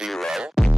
0, 1.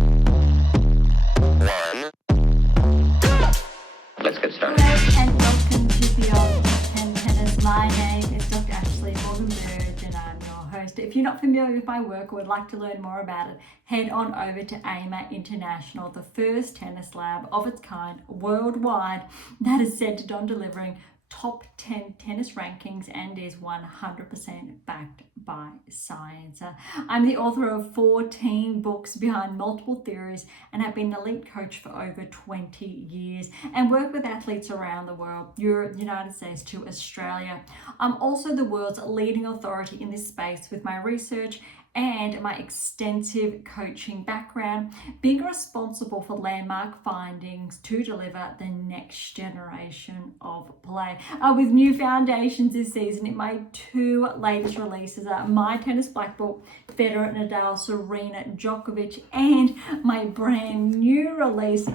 Let's get started. Hello and welcome to Beyond 10 Tennis. My name is Dr. Ashley Berge and I'm your host. If you're not familiar with my work or would like to learn more about it, head on over to AM8 International, the first tennis lab of its kind worldwide that is centered on delivering top 10 tennis rankings and is 100% backed by science. I'm the author of 14 books behind multiple theories and have been an elite coach for over 20 years and work with athletes around the world, Europe, United States to Australia. I'm also the world's leading authority in this space with my research and my extensive coaching background, being responsible for landmark findings to deliver the next generation of play. With new foundations this season in my two latest releases, my tennis black book, Federer, Nadal, Serena, Djokovic, and my brand new release,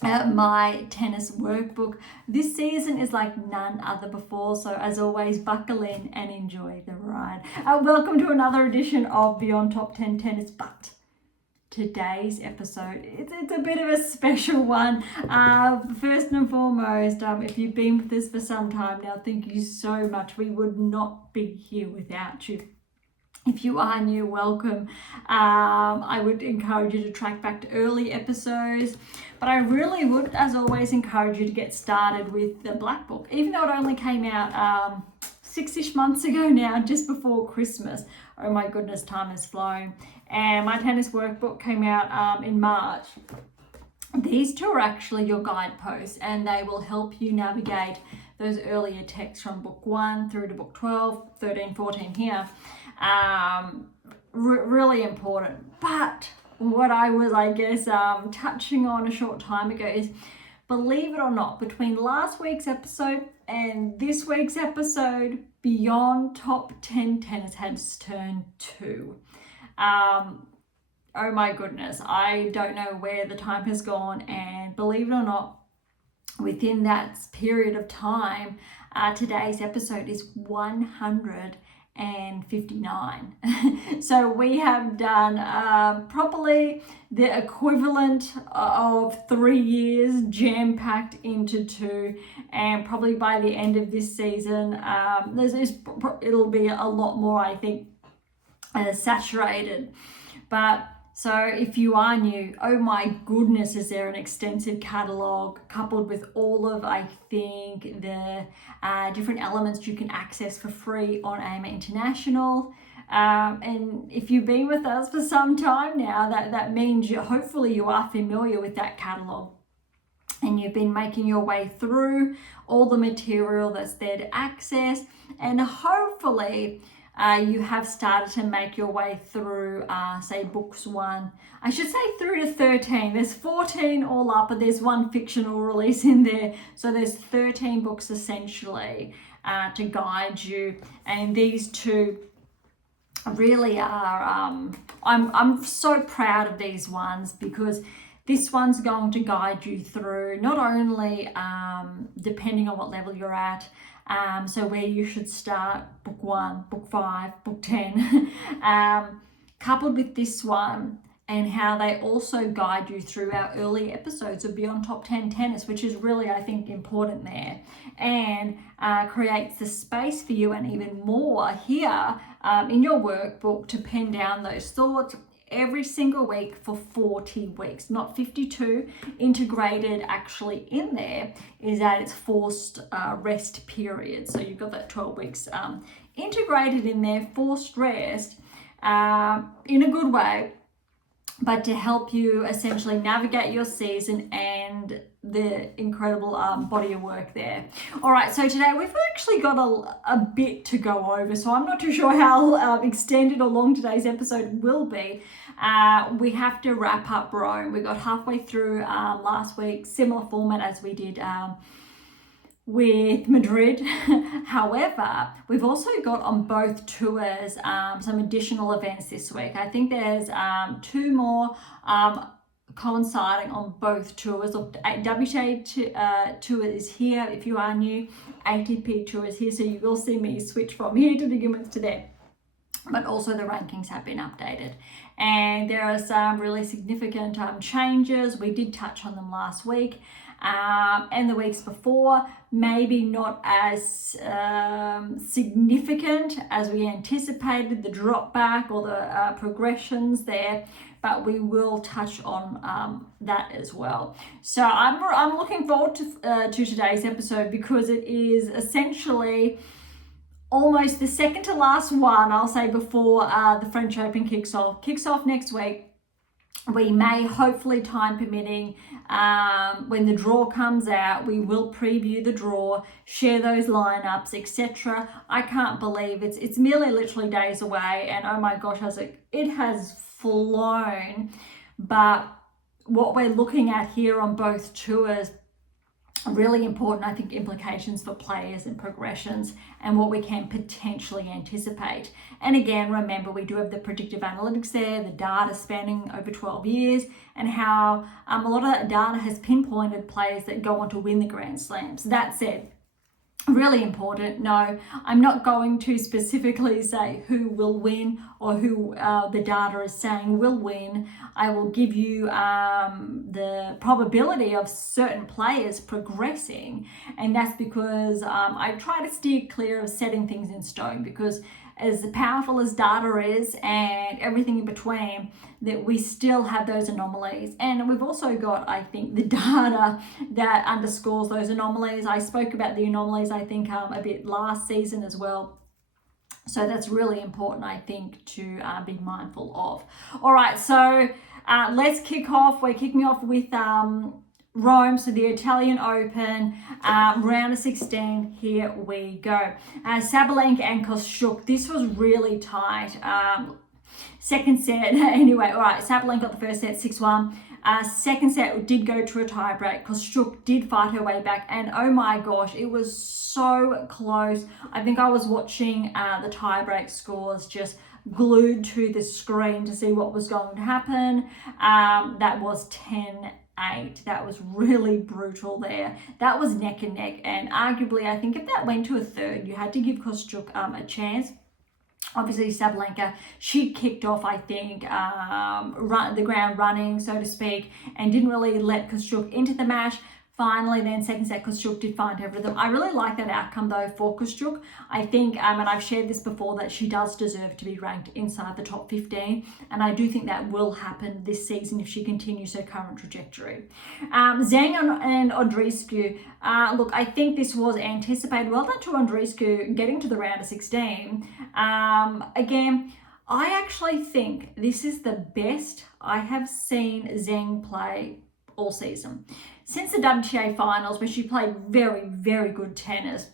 my tennis workbook. This season is like none other before, so as always, buckle in and enjoy the ride. Welcome to another edition of Beyond Top 10 Tennis, but today's episode, it's a bit of a special one. First and foremost, if you've been with us for some time now, thank you so much. We would not be here without you. If you are new, welcome. I would encourage you to track back to early episodes, but I really would, as always, encourage you to get started with the Black Book, even though it only came out 6-ish months ago now, just before Christmas. Oh my goodness, time has flown. And my tennis workbook came out in March. These two are actually your guideposts, and they will help you navigate those earlier texts from book 1 through to book 12, 13, 14 here. Really important. But what I was, touching on a short time ago is, believe it or not, between last week's episode and this week's episode, Beyond Top 10 Tennis has turned 2. Oh my goodness, I don't know where the time has gone, and believe it or not, within that period of time, today's episode is 159. So we have done probably the equivalent of 3 years jam-packed into 2, and probably by the end of this season, it'll be a lot more, I think, saturated. But so if you are new, oh my goodness, is there an extensive catalogue coupled with all of, I think, the different elements you can access for free on AM8 International. And if you've been with us for some time now, that means hopefully you are familiar with that catalogue. And you've been making your way through all the material that's there to access. And hopefully you have started to make your way through, say, books 1. I should say through to 13. There's 14 all up, but there's one fictional release in there. So there's 13 books essentially to guide you. And these two really are, I'm so proud of these ones, because this one's going to guide you through not only depending on what level you're at, so where you should start, book 1, book 5, book 10, coupled with this one, and how they also guide you through our early episodes of Beyond Top 10 Tennis, which is really, I think, important there, and creates the space for you and even more here in your workbook to pen down those thoughts every single week for 40 weeks, not 52. Integrated actually in there is that it's forced rest period. So you've got that 12 weeks integrated in there, forced rest in a good way, but to help you essentially navigate your season and the incredible body of work there. All right, so today we've actually got a bit to go over, so I'm not too sure how extended or long today's episode will be. We have to wrap up Rome. We got halfway through last week, similar format as we did with Madrid. However, we've also got on both tours some additional events this week. I think there's 2 more coinciding on both tours. WTA tour is here if you are new. ATP tour is here, so you will see me switch from here to the beginnings to there. but also the rankings have been updated. And there are some really significant changes. We did touch on them last week and the weeks before, maybe not as significant as we anticipated, the drop back or the progressions there, but we will touch on that as well. So I'm looking forward to today's episode, because it is essentially almost the second to last one, I'll say, before the French Open kicks off. Kicks off next week. We may, hopefully time permitting, when the draw comes out, we will preview the draw, share those lineups, etc. I can't believe it's merely literally days away, and oh my gosh, it has flown. But what we're looking at here on both tours, really important, I think, implications for players and progressions and what we can potentially anticipate. And again, remember, we do have the predictive analytics there, the data spanning over 12 years, and how a lot of that data has pinpointed players that go on to win the Grand Slams. That said, really important, no, I'm not going to specifically say who will win or who the data is saying will win. I will give you the probability of certain players progressing, and that's because I try to steer clear of setting things in stone, because as powerful as data is and everything in between, that we still have those anomalies. And we've also got, I think, the data that underscores those anomalies. I spoke about the anomalies, I think, a bit last season as well. So that's really important, I think, to be mindful of. All right, so let's kick off. We're kicking off with Rome, so the Italian Open, round of 16, here we go. Sabalenka and Kostyuk, this was really tight. Second set, anyway, all right, Sabalenka got the first set, 6-1. Second set did go to a tiebreak. Kostyuk did fight her way back, and oh my gosh, it was so close. I think I was watching the tiebreak scores, just glued to the screen to see what was going to happen. That was 10-8. That was really brutal there. That was neck and neck, and arguably, I think if that went to a third, you had to give Kostyuk a chance. Obviously, Sabalenka, she kicked off, I think, the ground running, so to speak, and didn't really let Kostyuk into the match. Finally, then second set, Kostyuk did find her rhythm. I really like that outcome, though, for Kostyuk. I think, and I've shared this before, that she does deserve to be ranked inside the top 15, and I do think that will happen this season if she continues her current trajectory. Zhang and Andreescu, look, I think this was anticipated. Well done to Andreescu getting to the round of 16. Again, I actually think this is the best I have seen Zhang play all season. Since the WTA finals, where she played very, very good tennis,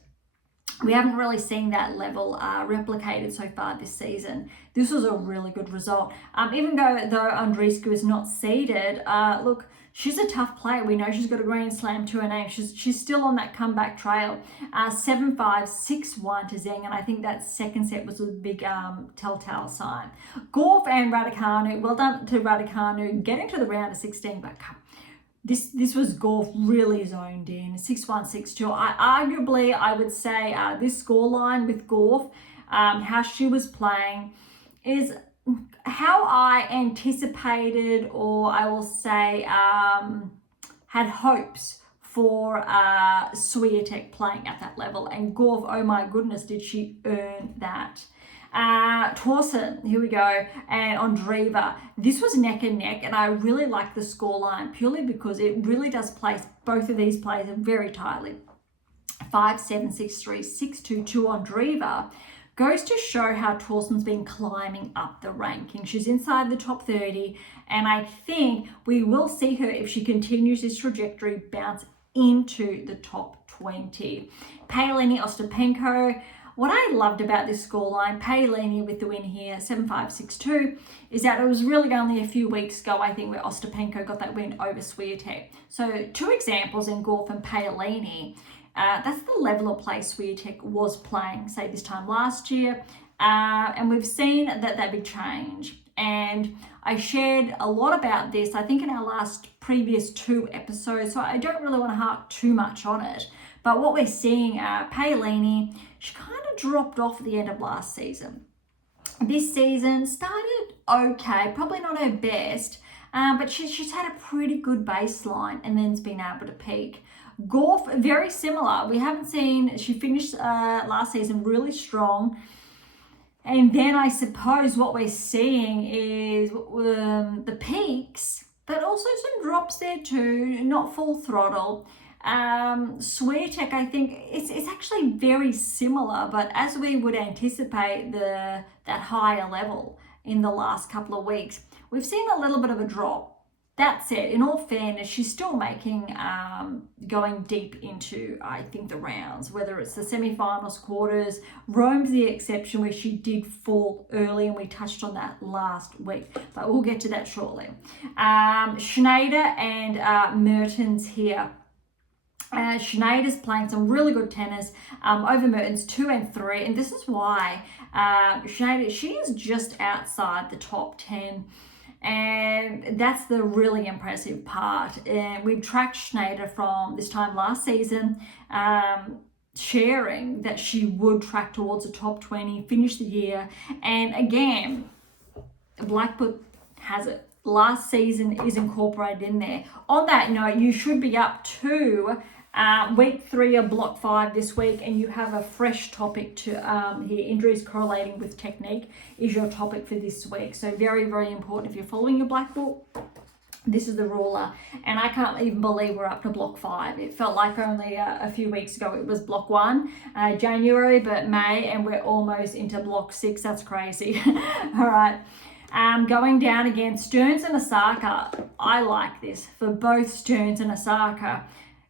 we haven't really seen that level replicated so far this season. This was a really good result. Even though Andreescu is not seeded, look, she's a tough player. We know she's got a Grand Slam to her name. She's still on that comeback trail. 7-5, 6-1 to Zhang, and I think that second set was a big telltale sign. Gauff and Raducanu, well done to Raducanu getting to the round of 16, but this was Gauff really zoned in, 6-1, 6-2. Arguably, I would say this scoreline with Gauff, how she was playing, is how I anticipated, or I will say had hopes for Swiatek playing at that level. And Gauff, oh my goodness, did she earn that. Torsen, here we go, and Ondreva. This was neck and neck, and I really like the scoreline purely because it really does place both of these players very tightly. 5-7, 6-3, 6-2 to Ondreva. Goes to show how Torsen's been climbing up the ranking. She's inside the top 30, and I think we will see her, if she continues this trajectory, bounce into the top 20. Paolini, Ostapenko. What I loved about this scoreline, Paolini with the win here, 7-5, 6-2, is that it was really only a few weeks ago, I think, where Ostapenko got that win over Swiatek. So 2 examples in Gauff and Paolini. That's the level of play Swiatek was playing, say, this time last year. And we've seen that big change. And I shared a lot about this, I think, in our previous 2 episodes, so I don't really want to harp too much on it. But what we're seeing, Paolini, she kind of dropped off at the end of last season. this season started okay, probably not her best, but she's had a pretty good baseline and then's been able to peak. Golf, very similar. We haven't seen, she finished last season really strong. And then I suppose what we're seeing is the peaks, but also some drops there too, not full throttle. Swiatek, I think it's actually very similar, but as we would anticipate that higher level in the last couple of weeks, we've seen a little bit of a drop. That said, in all fairness, she's still making, going deep into, I think, the rounds, whether it's the semi-finals, quarters. Rome's the exception where she did fall early, and we touched on that last week, but we'll get to that shortly. Schneider and Mertens here. Schneider's playing some really good tennis over Mertens 2 and 3, and this is why Schneider, she is just outside the top 10. And that's the really impressive part. And we've tracked Schneider from this time last season, sharing that she would track towards the top 20, finish the year. And again, Blackbook has it. Last season is incorporated in there. On that note, you should be up to week 3 of block 5 this week, and you have a fresh topic to here. Injuries correlating with technique is your topic for this week. So very, very important. If you're following your black book, this is the ruler. And I can't even believe we're up to block 5. It felt like only a few weeks ago it was block 1, January, but May, and we're almost into block 6. That's crazy. All right. Going down again, Stearns and Osaka. I like this for both Stearns and Osaka.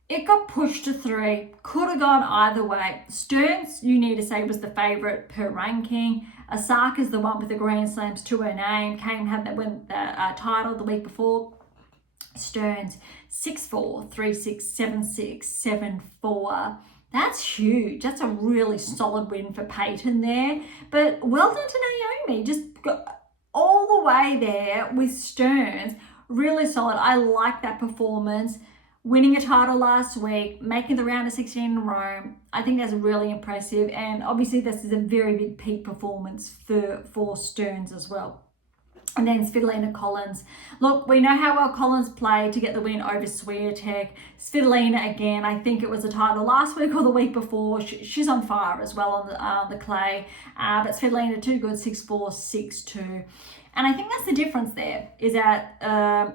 It got pushed to 3, could have gone either way. Stearns, you need to say, was the favourite per ranking. Osaka's the one with the Grand Slams to her name. Had that win the title the week before. Stearns 6-4, 3-6, 7-6, 7-4. That's huge. That's a really solid win for Peyton there. But well done to Naomi. Just got all the way there with Stearns. Really solid. I like that performance. Winning a title last week, making the round of 16 in Rome, I think that's really impressive. And obviously this is a very big peak performance for Stearns as well. And then Svitolina Collins. Look, we know how well Collins played to get the win over Swiatek. Svitolina, again, I think it was a title last week or the week before. She's on fire as well on the clay. But Svitolina, too good, 6-4, 6-2. And I think that's the difference there, is that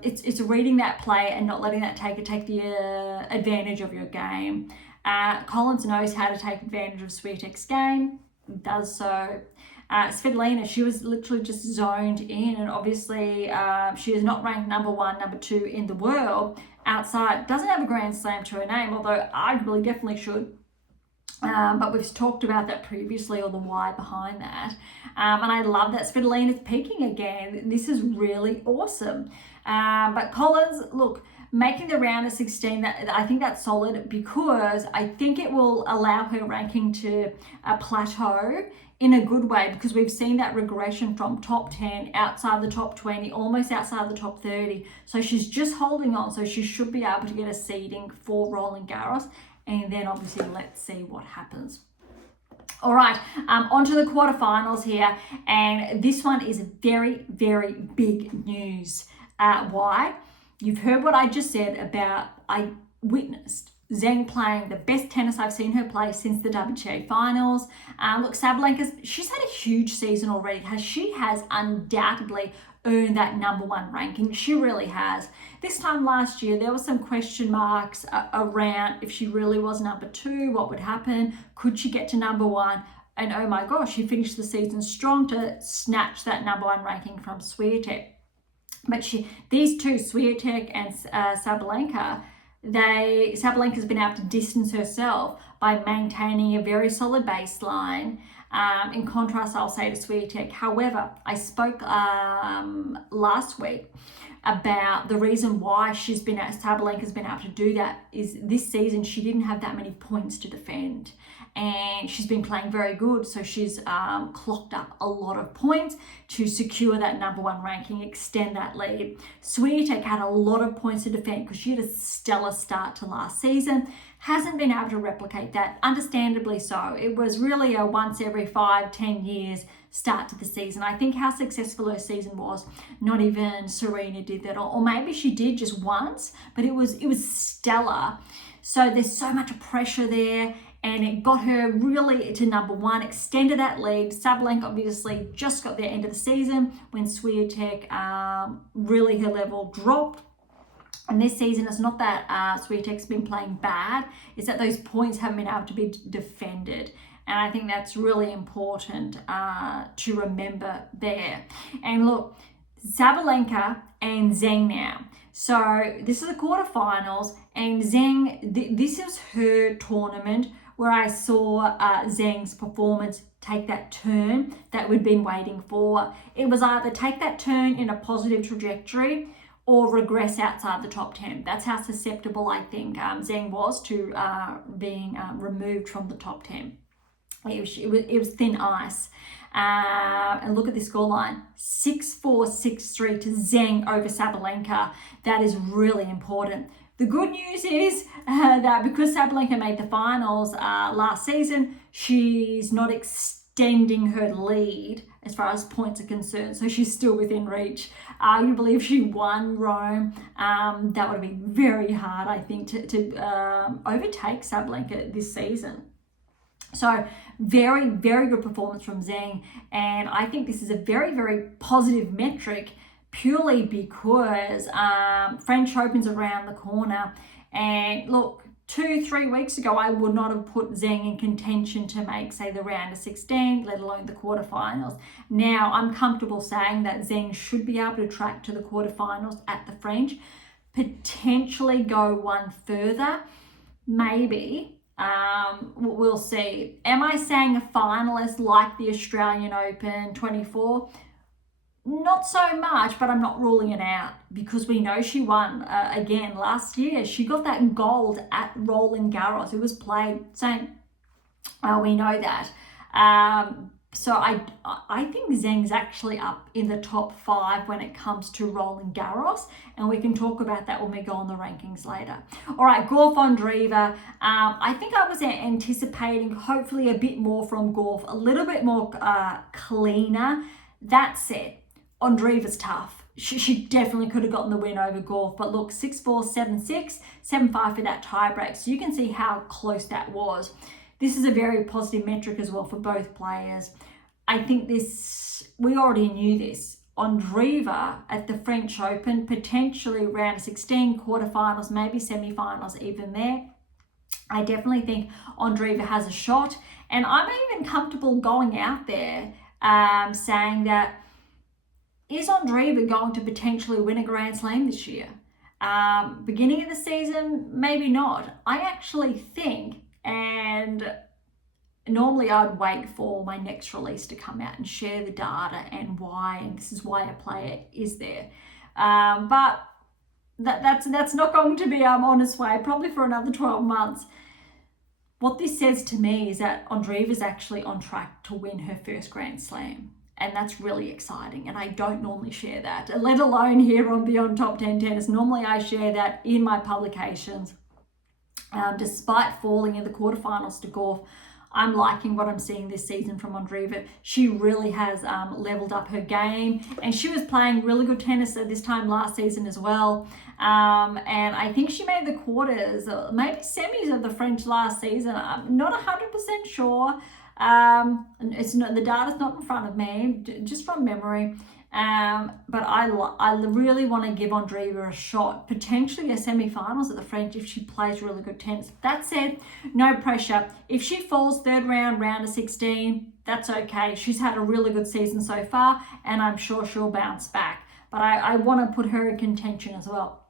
it's reading that play and not letting that take the advantage of your game. Collins knows how to take advantage of Swiatek's game, does so. Svitolina, she was literally just zoned in, and obviously she is not ranked number 1, number 2 in the world outside, doesn't have a Grand Slam to her name, although arguably definitely should. But we've talked about that previously, or the why behind that. And I love that Svitolina's peaking again. This is really awesome. But Collins, look, making the round of 16, I think that's solid, because I think it will allow her ranking to plateau in a good way, because we've seen that regression from top 10, outside the top 20, almost outside the top 30. So she's just holding on. So she should be able to get a seeding for Roland Garros. And then obviously let's see what happens. All right, on to the quarterfinals here. And this one is very, very big news. Why? You've heard what I just said about, I witnessed Zheng playing the best tennis I've seen her play since the WTA finals. Look, Sabalenka's, she's had a huge season already. She has undoubtedly earned that number 1 ranking. She really has. This time last year, there were some question marks around if she really was number 2, what would happen? Could she get to number 1? And oh my gosh, she finished the season strong to snatch that number 1 ranking from Swiatek. But these two, Swiatek and Sabalenka, Sabalenka's been able to distance herself by maintaining a very solid baseline. In contrast, I'll say to Swiatek. However, I spoke last week about the reason why Sabalenka's been able to do that is this season she didn't have that many points to defend, and she's been playing very good, so she's clocked up a lot of points to secure that number 1 ranking, extend that lead. Swiatek had a lot of points to defend because she had a stellar start to last season, hasn't been able to replicate that, understandably so. It was really a once every 5-10 years start to the season. I think how successful her season was, not even Serena did that, or maybe she did just once, but it was stellar. So there's so much pressure there, and it got her really to number one, extended that lead. Sabalenka obviously just got their end of the season when Swiatek, really her level dropped. And this season, it's not that Swiatek's been playing bad, it's that those points haven't been able to be defended. And I think that's really important to remember there. And look, Sabalenka and Zheng now. So this is the quarterfinals, and Zheng, this is her tournament where I saw Zheng's performance take that turn that we'd been waiting for. It was either take that turn in a positive trajectory or regress outside the top 10. That's how susceptible I think Zheng was to being removed from the top 10. It was thin ice. And look at this scoreline, 6-4, 6-3 to Zheng over Sabalenka. That is really important. The good news is that because Sabalenka made the finals last season, she's not extending her lead as far as points are concerned. So she's still within reach. Arguably, if she won Rome, that would be very hard, I think, to overtake Sabalenka this season. So very, very good performance from Zheng. And I think this is a very, very positive metric purely because French Open's around the corner. And look, 2-3 weeks ago, I would not have put Zheng in contention to make, say, the round of 16, let alone the quarterfinals. Now, I'm comfortable saying that Zheng should be able to track to the quarterfinals at the French, potentially go one further, maybe. We'll see. Am I saying a finalist like the Australian Open 24? Not so much, but I'm not ruling it out because we know she won again last year. She got that gold at Roland Garros. It was played, so we know that. So I think Zheng's actually up in the top 5 when it comes to Roland Garros, and we can talk about that when we go on the rankings later. All right, Gauff Andreeva. I think I was anticipating hopefully a bit more from Gauff, a little bit more cleaner. That said, Andreeva's tough. She definitely could have gotten the win over Gauff, but look, 6-4, 7-6, 7-5 for that tiebreak. So you can see how close that was. This is a very positive metric as well for both players. I think we already knew this. Andreeva at the French Open, potentially round of 16, quarterfinals, maybe semi-finals even there. I definitely think Andreeva has a shot. And I'm even comfortable going out there saying that, is Andreeva going to potentially win a Grand Slam this year? Beginning of the season, maybe not. I actually think, and normally I'd wait for my next release to come out and share the data and why, and this is why a player is there. But that's not going to be on its way, probably for another 12 months. What this says to me is that Andreeva is actually on track to win her first Grand Slam. And that's really exciting. And I don't normally share that, let alone here on Beyond Top 10 Tennis. Normally I share that in my publications. Despite falling in the quarterfinals to Gauff, I'm liking what I'm seeing this season from Andreeva. She really has leveled up her game, and she was playing really good tennis at this time last season as well. And I think she made the quarters, maybe semis of the French last season. I'm not 100% sure. It's not, the data's not in front of me, just from memory. But I really want to give Andreeva a shot, potentially a semi-finals at the French if she plays really good tennis. That said, no pressure. If she falls third round of 16, that's okay. She's had a really good season so far, and I'm sure she'll bounce back. But I want to put her in contention as well.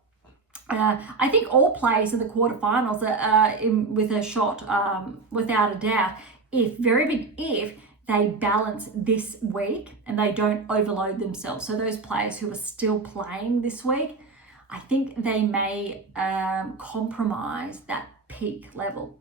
I think all players in the quarterfinals are with a shot, without a doubt. Very big if they balance this week and they don't overload themselves. So those players who are still playing this week, I think they may compromise that peak level.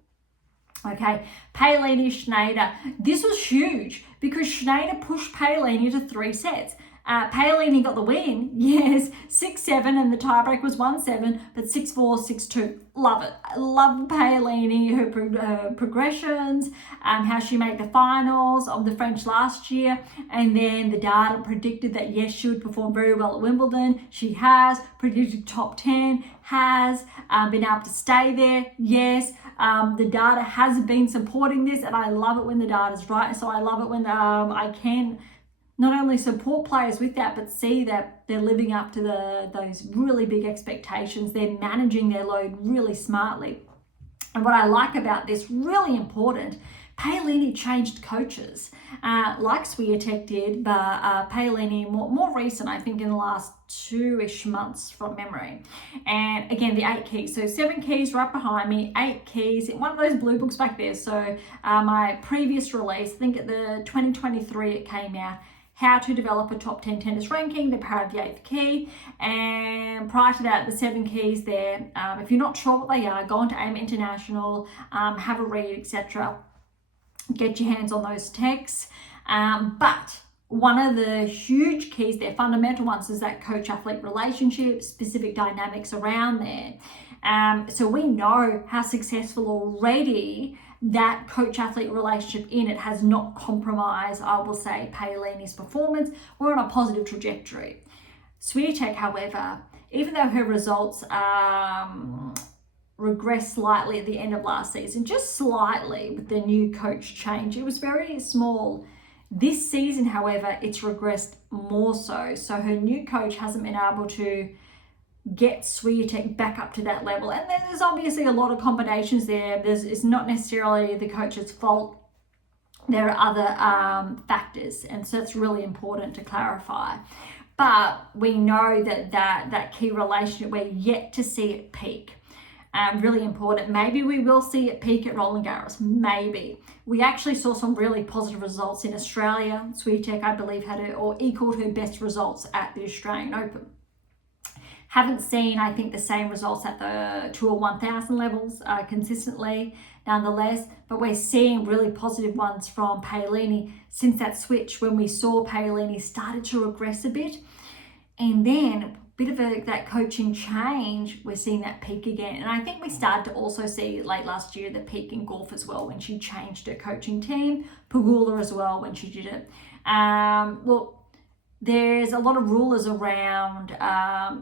Okay, Paolini, Schneider. This was huge because Schneider pushed Paolini to 3 sets. Paolini got the win, yes, 6-7, and the tiebreak was 1-7, but 6-4, 6-2. Love it. I love Paolini, her progressions, how she made the finals of the French last year, and then the data predicted that yes, she would perform very well at Wimbledon. She has predicted top 10, has been able to stay there, yes. The data has been supporting this, and I love it when the data's right. So I love it when I can not only support players with that, but see that they're living up to those really big expectations. They're managing their load really smartly. And what I like about this, really important, Paolini changed coaches, like Swiatek did, but Paolini more recent, I think in the last 2-ish months from memory. And again, the 8 keys. So 7 keys right behind me, 8 keys, one of those blue books back there. So my previous release, I think at the 2023 it came out, How to Develop a Top 10 Tennis Ranking, the power of the 8th key. And prior to that, the 7 keys there. If you're not sure what they are, go on to AM8 International, have a read, etc. Get your hands on those texts. But one of the huge keys there, fundamental ones, is that coach-athlete relationship, specific dynamics around there. So we know how successful already that coach-athlete relationship in it has not compromised, I will say, Paolini's performance. We're on a positive trajectory. Swiatek, however, even though her results regressed slightly at the end of last season, just slightly with the new coach change, it was very small. This season, however, it's regressed more so. So her new coach hasn't been able to get Swiatek back up to that level. And then there's obviously a lot of combinations there. It's not necessarily the coach's fault. There are other factors. And so it's really important to clarify. But we know that key relationship, we're yet to see it peak. Really important. Maybe we will see it peak at Roland Garros. Maybe. We actually saw some really positive results in Australia. Swiatek, I believe, had or equaled her best results at the Australian Open. Haven't seen, I think, the same results at the Tour 1000 levels consistently, nonetheless. But we're seeing really positive ones from Paolini since that switch, when we saw Paolini started to regress a bit. And then bit of that coaching change, we're seeing that peak again. And I think we started to also see late last year the peak in golf as well, when she changed her coaching team. Pegula as well, when she did it. Look, there's a lot of rulers around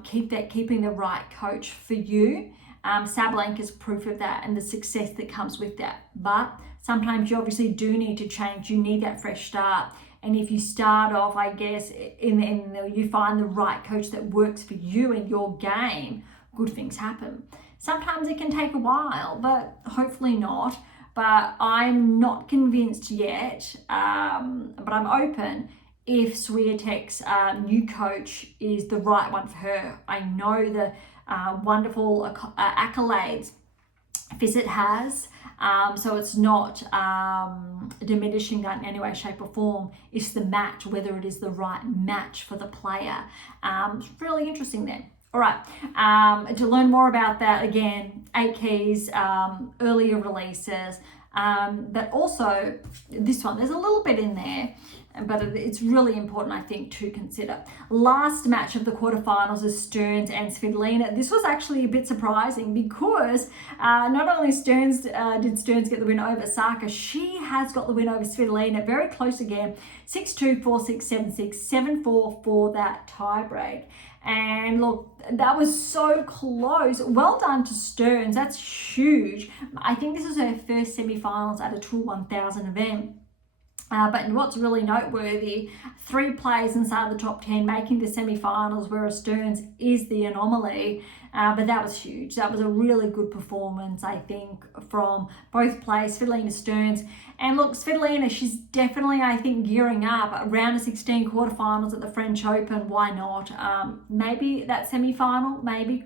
keeping the right coach for you. Sabalenka's proof of that, and the success that comes with that. But sometimes you obviously do need to change. You need that fresh start. And if you start off, I guess, you find the right coach that works for you and your game, good things happen. Sometimes it can take a while, but hopefully not. But I'm not convinced yet, but I'm open if Swiatek's new coach is the right one for her. I know the wonderful accolades Visit has. So it's not diminishing that in any way, shape or form. It's the match, whether it is the right match for the player. It's really interesting then. All right, to learn more about that, again, 8 keys, earlier releases, but also this one, there's a little bit in there, but it's really important, I think, to consider. Last match of the quarterfinals is Stearns and Svitolina. This was actually a bit surprising because not only did Stearns get the win over Osaka, she has got the win over Svitolina. Very close again, 6-2, 4-6, 7-6, 7-4 for that tiebreak. And look, that was so close. Well done to Stearns. That's huge. I think this is her first semi-finals at a Tour 1000 event. But what's really noteworthy, 3 players inside the top 10 making the semi-finals, whereas Stearns is the anomaly. But that was huge. That was a really good performance, I think, from both players, Svitolina, Stearns. And look, Svitolina, she's definitely, I think, gearing up. Round of 16 quarterfinals at the French Open, why not? Maybe that semi-final, maybe.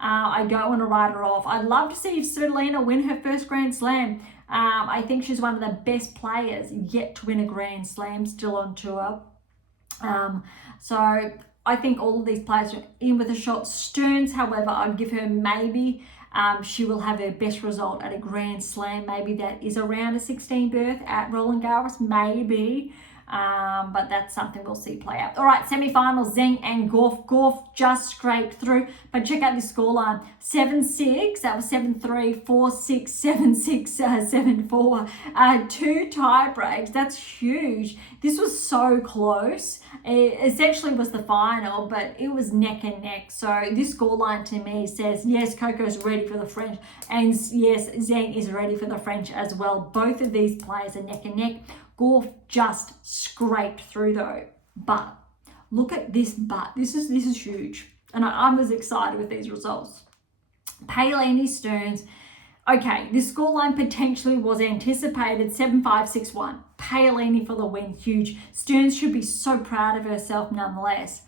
I don't want to write her off. I'd love to see Svitolina win her first Grand Slam. I think she's one of the best players yet to win a Grand Slam, still on tour. So I think all of these players are in with a shot. Stearns, however, I'd give her maybe she will have her best result at a Grand Slam. Maybe that is around a 16 berth at Roland Garros, maybe. But that's something we'll see play out. All right, semi-finals, Zheng and Gauff. Gauff just scraped through, but check out this scoreline. 7-6, that was 7-3, 4-6, 7-6, 7-4. 2 tie breaks, that's huge. This was so close. It essentially was the final, but it was neck and neck. So this scoreline to me says, yes, Coco's ready for the French, and yes, Zheng is ready for the French as well. Both of these players are neck and neck. Gauff just scraped through though. But look at this but. This is huge. And I was excited with these results. Paolini, Stearns. Okay, this scoreline potentially was anticipated, 7-5, 6-1. Paolini for the win, huge. Stearns should be so proud of herself nonetheless.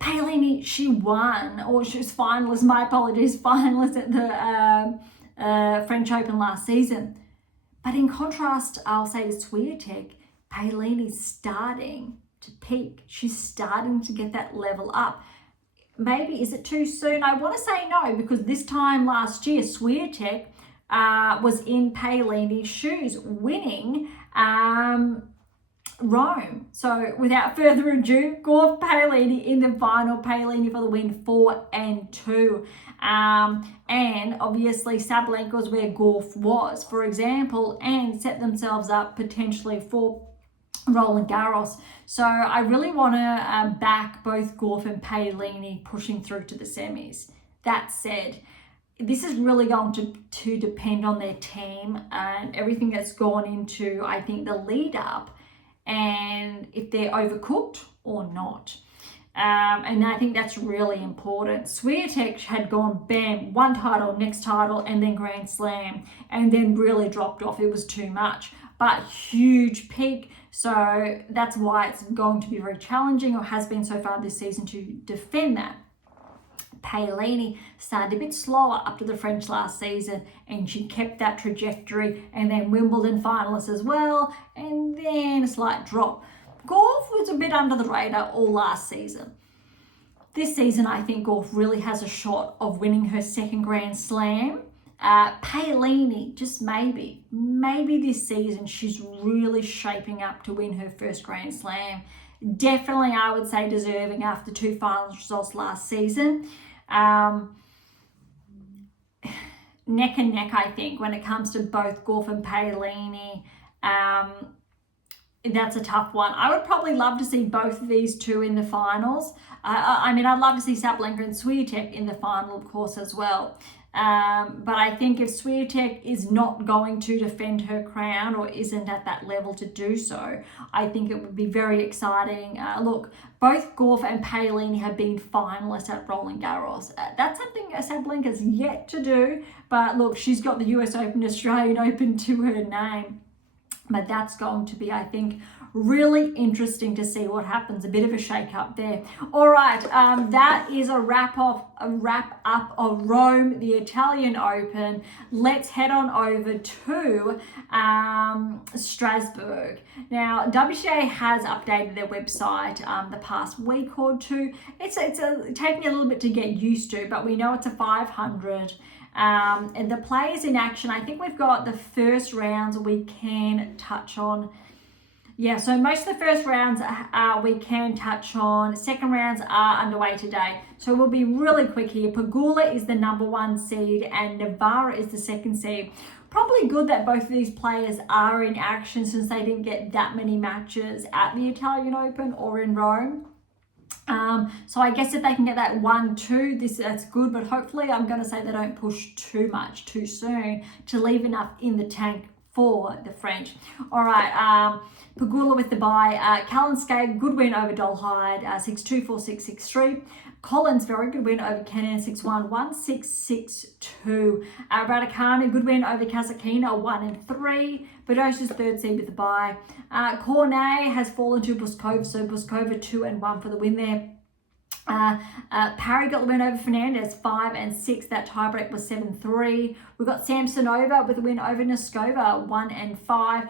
Paolini, she won, or she was finalist, my apologies, finalist at the French Open last season. But in contrast, I'll say to Swiatek, Paolini's starting to peak. She's starting to get that level up. Maybe, is it too soon? I want to say no, because this time last year, Swiatek was in Paolini's shoes, winning Rome. So without further ado, Gauff, Paolini in the final. Paolini for the win, 4-2. And obviously Sabalenka was where Gauff was, for example, and set themselves up potentially for Roland Garros. So I really want to back both Gauff and Paolini pushing through to the semis. That said, this is really going to depend on their team and everything that's gone into, I think, the lead up, and if they're overcooked or not. And I think that's really important. Swiatek had gone, bam, one title, next title, and then Grand Slam, and then really dropped off. It was too much, but huge peak. So that's why it's going to be very challenging, or has been so far this season, to defend that. Paolini started a bit slower up to the French last season, and she kept that trajectory, and then Wimbledon finalists as well, and then a slight drop. Gauff was a bit under the radar all last season. This season, I think Gauff really has a shot of winning her second Grand Slam. Paolini, just maybe this season, she's really shaping up to win her first Grand Slam. Definitely, I would say, deserving after 2 finals results last season. Neck and neck, I think, when it comes to both Gauff and Paolini. That's a tough one. I would probably love to see both of these two in the finals. I mean, I'd love to see Sabalenka and Swiatek in the final, of course, as well. But I think if Swiatek is not going to defend her crown, or isn't at that level to do so, I think it would be very exciting. Look, both Gauff and Paolini have been finalists at Roland Garros. That's something Sabalenka's yet to do. But look, she's got the US Open, Australian Open to her name. But that's going to be, I think, really interesting to see what happens. A bit of a shake up there. All right, that is a wrap up of Rome, the Italian Open. Let's head on over to Strasbourg. Now, WTA has updated their website the past week or two. It's taking a little bit to get used to, but we know it's a 500. And the players in action, I think we've got the first rounds we can touch on. Yeah, so most of the first rounds we can touch on. Second rounds are underway today. So we'll be really quick here. Pegula is the number 1 seed and Navarra is the 2nd seed. Probably good that both of these players are in action, since they didn't get that many matches at the Italian Open or in Rome. So I guess if they can get that 1-2, that's good, but hopefully I'm going to say they don't push too much too soon to leave enough in the tank for the French. All right, Pegula with the bye. Kalinske, good win over Dolhide, 6-2, 4-6, 6-3. Collins, very good win over Kenin, 6-1, 1-6, 6-2. Raducanu, good win over Kasatkina, 1-3. Badosi's 3rd seed with the bye. Cornet has fallen to Buskova, so Buskova 2-1 for the win there. Parry got the win over Fernandez, 5-6. That tiebreak was 7-3. We've got Samsonova with a win over Noskova, 1-5.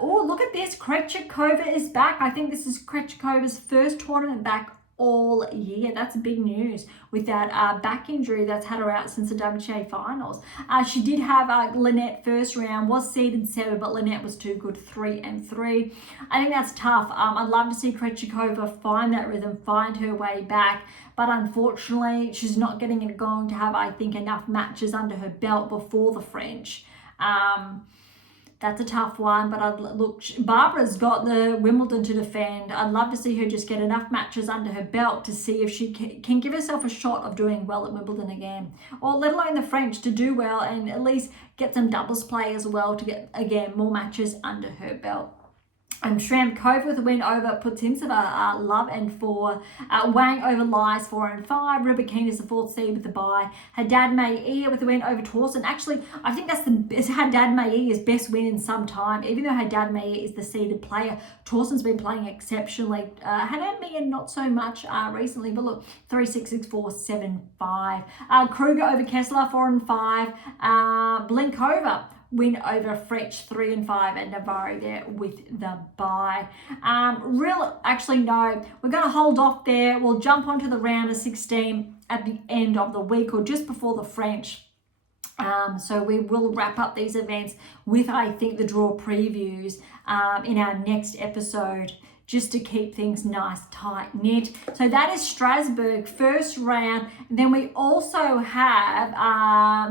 Oh, look at this. Krejcikova is back. I think this is Krejcikova's first tournament back all year. That's big news with that back injury that's had her out since the WTA finals. She did have Lynette first round, was seeded 7, but Lynette was too good, 3-3. I think that's tough. I'd love to see Krejcikova find that rhythm, find her way back, but unfortunately she's not going to have, I think, enough matches under her belt before the French. That's a tough one, but look, Barbara's got the Wimbledon to defend. I'd love to see her just get enough matches under her belt to see if she can give herself a shot of doing well at Wimbledon again, or let alone the French to do well and at least get some doubles play as well to get, again, more matches under her belt. Shramkova with a win over Putintseva, love and 4. Wang over Lies, 4 and 5. Rybakina is the 4th seed with the bye. Haddad Maia with a win over Torsten. Actually, I think that's Haddad Maia's best win in some time. Even though Haddad Maia is the seeded player, Torsten's been playing exceptionally. Haddad Maia not so much recently, but look, 3-6, 6-4, 7-5. Kruger over Kessler, 4 and 5. Blinkova win over Fretch, 3 and 5, and Navarro there with the bye. Actually, no, we're going to hold off there. We'll jump onto the round of 16 at the end of the week or just before the French. So we will wrap up these events with, I think, the draw previews in our next episode, just to keep things nice, tight, knit. So that is Strasbourg, first round. And then we also have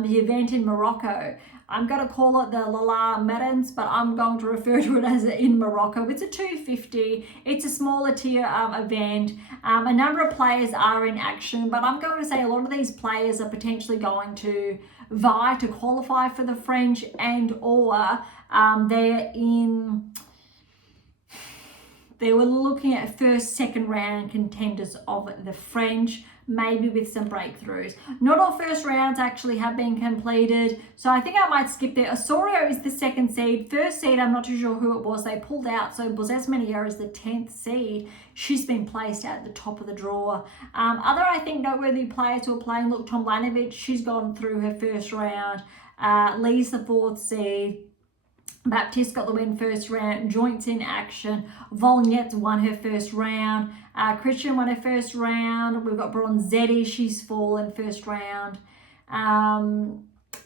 the event in Morocco. I'm going to call it the Lalla Meryem, but I'm going to refer to it as in Morocco. It's a 250. It's a smaller tier event. A number of players are in action, but I'm going to say a lot of these players are potentially going to vie to qualify for the French, and or they were looking at first, second round contenders of the French, maybe with some breakthroughs. Not all first rounds actually have been completed, so I think I might skip there. Osorio is the 2nd seed. First seed, I'm not too sure who it was. They pulled out, so Bozesmania is the 10th seed. She's been placed at the top of the draw. Other, I think, noteworthy players who are playing, look, Tomljanovic, she's gone through her first round. Lee's the 4th seed. Baptiste got the win first round. Joints in action. Volnet's won her first round. Christian won her first round. We've got Bronzetti. She's fallen first round. And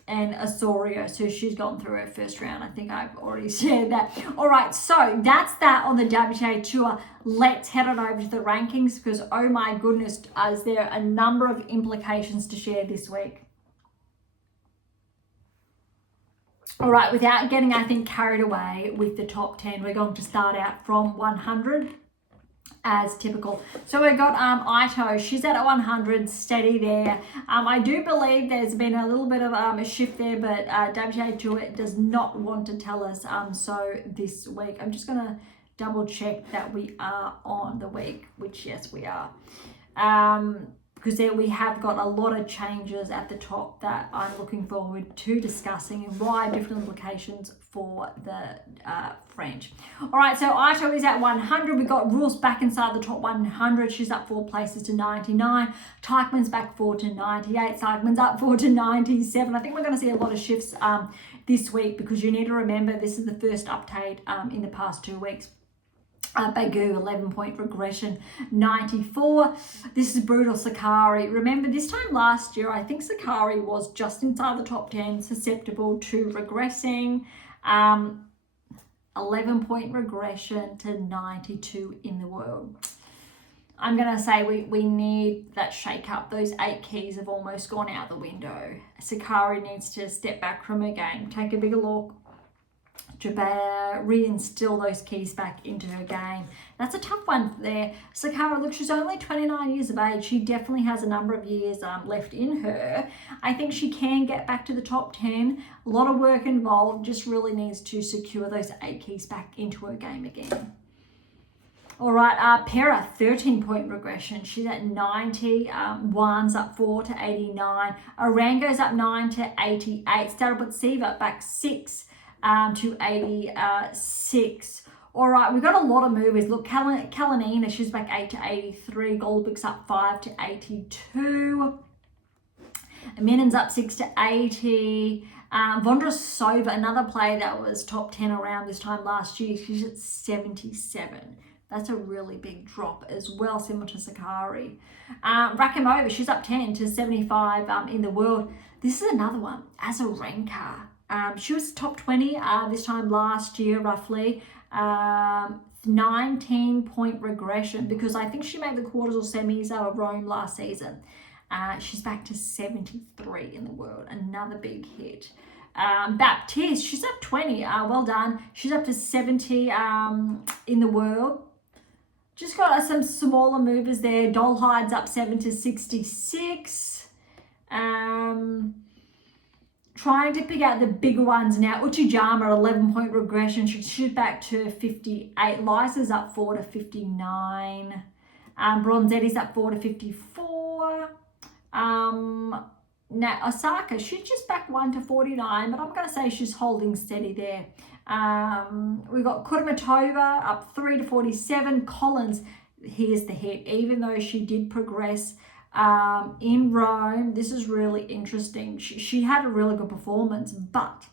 Osorio. So she's gone through her first round. I think I've already shared that. All right. So that's that on the WTA Tour. Let's head on over to the rankings because, oh my goodness, is there a number of implications to share this week. All right, without getting, I think, carried away with the top 10, we're going to start out from 100 as typical. So we've got Ito, she's at 100, steady there. I do believe there's been a little bit of a shift there, but WTA Tour does not want to tell us so this week. I'm just going to double check that we are on the week, which yes, we are. Because there we have got a lot of changes at the top that I'm looking forward to discussing and why different implications for the French. All right, so Ito is at 100. We got Roos back inside the top 100. She's up 4 places to 99. Teichmann's back 4 to 98. Seidman's up 4 to 97. I think we're going to see a lot of shifts this week because you need to remember this is the first update in the past 2 weeks. Berge, 11-point regression, 94. This is brutal. Sakari. Remember, this time last year, I think Sakari was just inside the top 10, susceptible to regressing. 11-point regression to 92 in the world. I'm going to say we need that shake up. Those 8 keys have almost gone out the window. Sakari needs to step back from her game, take a bigger look. Reinstill those keys back into her game. That's a tough one there. Sakara, look, she's only 29 years of age. She definitely has a number of years left in her. I think she can get back to the top 10. A lot of work involved. Just really needs to secure those 8 keys back into her game again. All right, Pera, 13-point regression. She's at 90. Juan's up 4 to 89. Arango's up 9 to 88. Starobutsiva back 6 to 86. All right, we've got a lot of movers. Look, Kalinina, she's back 8 to 83. Goldbeck's up 5 to 82. Minen's up 6 to 80. Vondrasova, another player that was top 10 around this time last year, she's at 77. That's a really big drop as well, similar to Sakari. Rakimova, she's up 10 to 75 in the world. This is another one, Azarenka. She was top 20 this time last year, roughly. 19-point regression because I think she made the quarters or semis of Rome last season. She's back to 73 in the world, another big hit. Baptiste, she's up 20, well done. She's up to 70 in the world. Just got some smaller movers there. Dolhide's up 7 to 66. Trying to pick out the bigger ones now. Uchijama, 11-point regression. She's back to 58. Lysa's up 4 to 59. Bronzetti's up 4 to 54. Now Osaka, she's just back 1 to 49, but I'm going to say she's holding steady there. We've got Kudermetova up 3 to 47. Collins, here's the hit. Even though she did progress in Rome, this is really interesting. She had a really good performance, but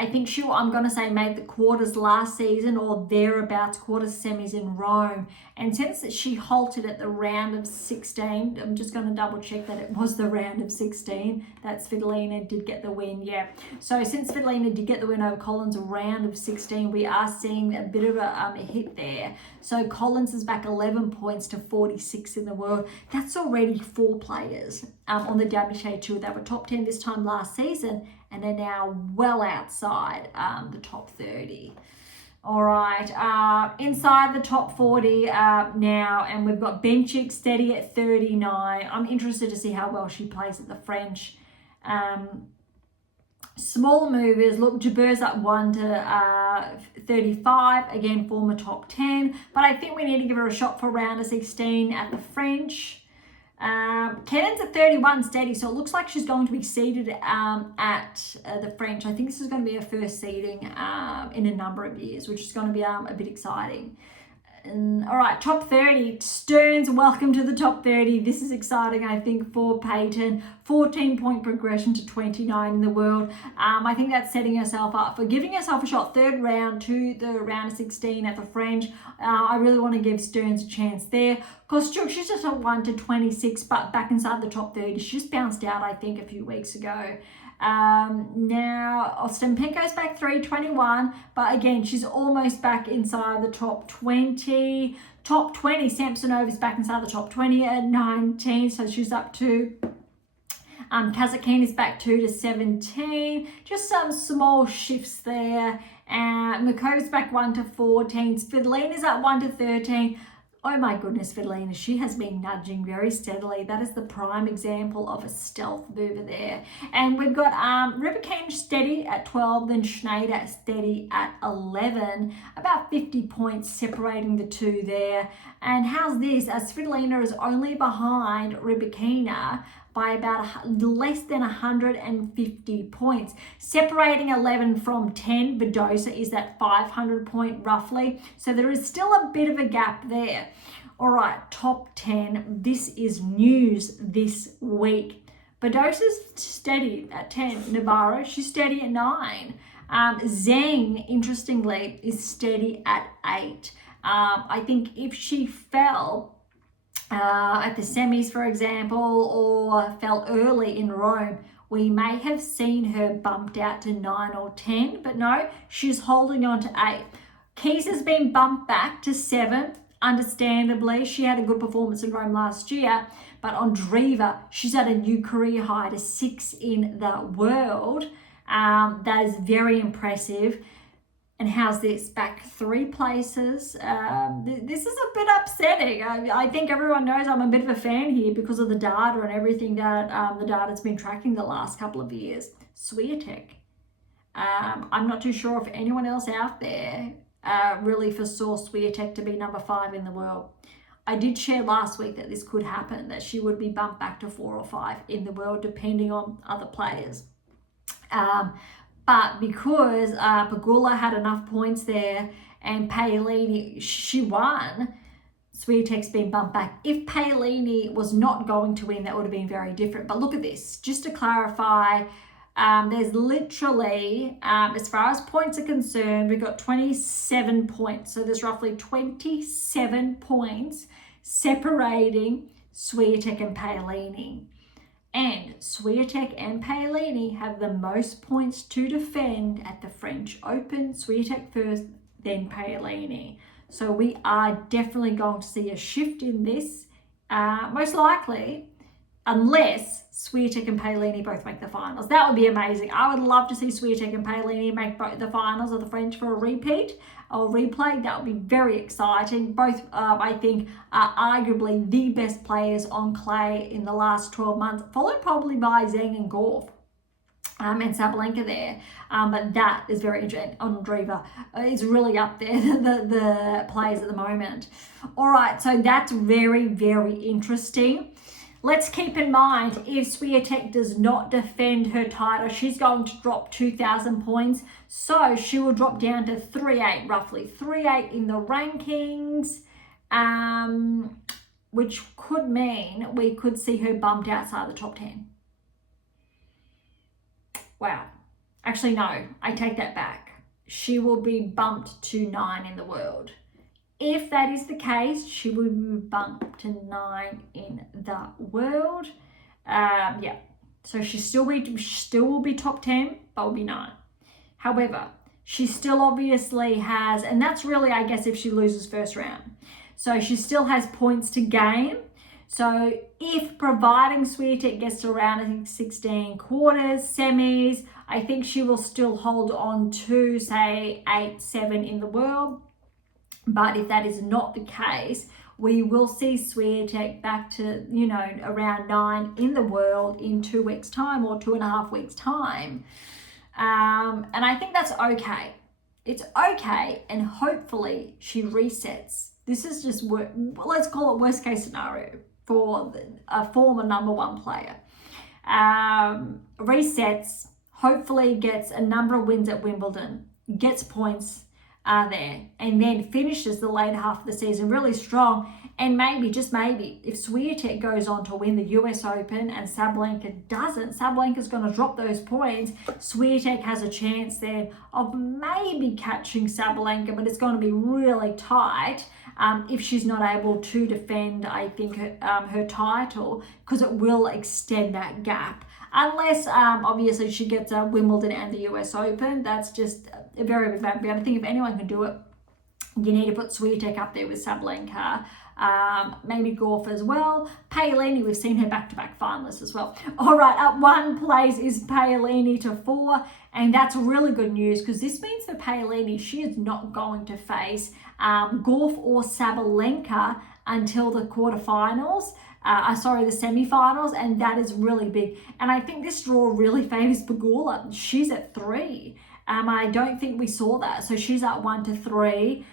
I think I'm going to say made the quarters last season or thereabouts, quarters semis in Rome. And since she halted at the round of 16, I'm just going to double check that it was the round of 16. That Svitolina did get the win, yeah. So since Svitolina did get the win over Collins, round of 16, we are seeing a bit of a hit there. So Collins is back 11 points to 46 in the world. That's already 4 players on the WTA Tour that were top 10 this time last season, and they're now well outside the top 30. All right, inside the top 40 now, and we've got Benchik steady at 39. I'm interested to see how well she plays at the French. Smaller movers, look, Jabeur's up 1 to 35, again, former top 10. But I think we need to give her a shot for round of 16 at the French. Kennan's at 31 steady, so it looks like she's going to be seeded at the French. I think this is going to be her first seeding in a number of years, which is going to be a bit exciting. All right, top 30. Stearns, welcome to the top 30. This is exciting, I think, for Peyton. 14-point progression to 29 in the world. I think that's setting herself up for giving herself a shot. Third round to the round of 16 at the French. I really want to give Stearns a chance there. Kostyuk, she's just at 1 to 26, but back inside the top 30. She just bounced out, I think, a few weeks ago. Now Ostapenko's back 321, but again she's almost back inside the top 20. Top 20, Samsonova's back inside the top 20 at 19, so she's up to Kazakhin is back 2 to 17. Just some small shifts there. Makova's back 1 to 14. Svitolina's up 1 to 13. Oh my goodness, Federer, she has been nudging very steadily. That is the prime example of a stealth mover there. And we've got Rybakina steady at 12, then Schneider steady at 11. About 50 points separating the two there. And how's this? As Svitolina is only behind Rybakina by about less than 150 points. Separating 11 from 10, Badosa is that 500 point roughly. So there is still a bit of a gap there. All right, top 10. This is news this week. Badosa's steady at 10. Navarro, she's steady at 9. Zheng, interestingly, is steady at 8. I think if she fell at the semis, for example, or fell early in Rome, we may have seen her bumped out to 9 or 10, but no, she's holding on to 8. Keys has been bumped back to 7, understandably. She had a good performance in Rome last year, but Andreeva, she's at a new career high to 6 in the world. That is very impressive. And how's this? Back 3 places. This is a bit upsetting. I think everyone knows I'm a bit of a fan here because of the data and everything that the data's been tracking the last couple of years. Swiatek. I'm not too sure if anyone else out there really foresaw Swiatek to be number 5 in the world. I did share last week that this could happen, that she would be bumped back to 4 or 5 in the world, depending on other players. But because Pegula had enough points there and Paolini, she won, Swiatek's been bumped back. If Paolini was not going to win, that would have been very different. But look at this. Just to clarify, There's literally, as far as points are concerned, we've got 27 points. So there's roughly 27 points separating Swiatek and Paolini. And Swiatek and Paolini have the most points to defend at the French Open. Swiatek first, then Paolini. So we are definitely going to see a shift in this, most likely, unless Swiatek and Paolini both make the finals. That would be amazing. I would love to see Swiatek and Paolini make both the finals of the French for a repeat or replay. That would be very exciting. Both, I think, are arguably the best players on clay in the last 12 months, followed probably by Zhang and Gauff. And Sabalenka there, but that is very interesting. Andreeva is really up there, the players at the moment. All right, so that's very, very interesting. Let's keep in mind, if Swiatek does not defend her title, she's going to drop 2,000 points. So she will drop down to 3-8, roughly 3-8 in the rankings, which could mean we could see her bumped outside the top 10. Wow. Actually, no, I take that back. She will be bumped to 9 in the world. If that is the case, she will be bumped to 9 in the world. Yeah. So she still will be top 10, but will be 9. However, she still obviously has, and that's really, I guess, if she loses first round. So she still has points to gain. So if providing Swiatek gets to around, I think, 16 quarters, semis, I think she will still hold on to, say, 8, 7 in the world. But if that is not the case, we will see Swiatek back to, around 9 in the world in 2 weeks' time or 2.5 weeks' time. And I think that's okay. It's okay, and hopefully she resets. This is just, let's call it worst case scenario for a former number 1 player. Resets, hopefully gets a number of wins at Wimbledon, gets points there, and then finishes the later half of the season really strong. And maybe, just maybe, if Swiatek goes on to win the US Open and Sabalenka doesn't, Sabalenka's going to drop those points. Swiatek has a chance then of maybe catching Sabalenka, but it's going to be really tight if she's not able to defend, I think, her title, because it will extend that gap. Unless, obviously, she gets Wimbledon and the US Open. That's just a very big bad. But I think if anyone can do it, you need to put Swiatek up there with Sabalenka. Maybe Gauff as well. Paolini, we've seen her back-to-back finalists as well. All right, up 1 place is Paolini to 4, and that's really good news because this means for Paolini, she is not going to face Gauff or Sabalenka until the quarterfinals. The semi-finals, and that is really big. And I think this draw really favours Pegula. She's at 3. I don't think we saw that. So she's at 1 to 3,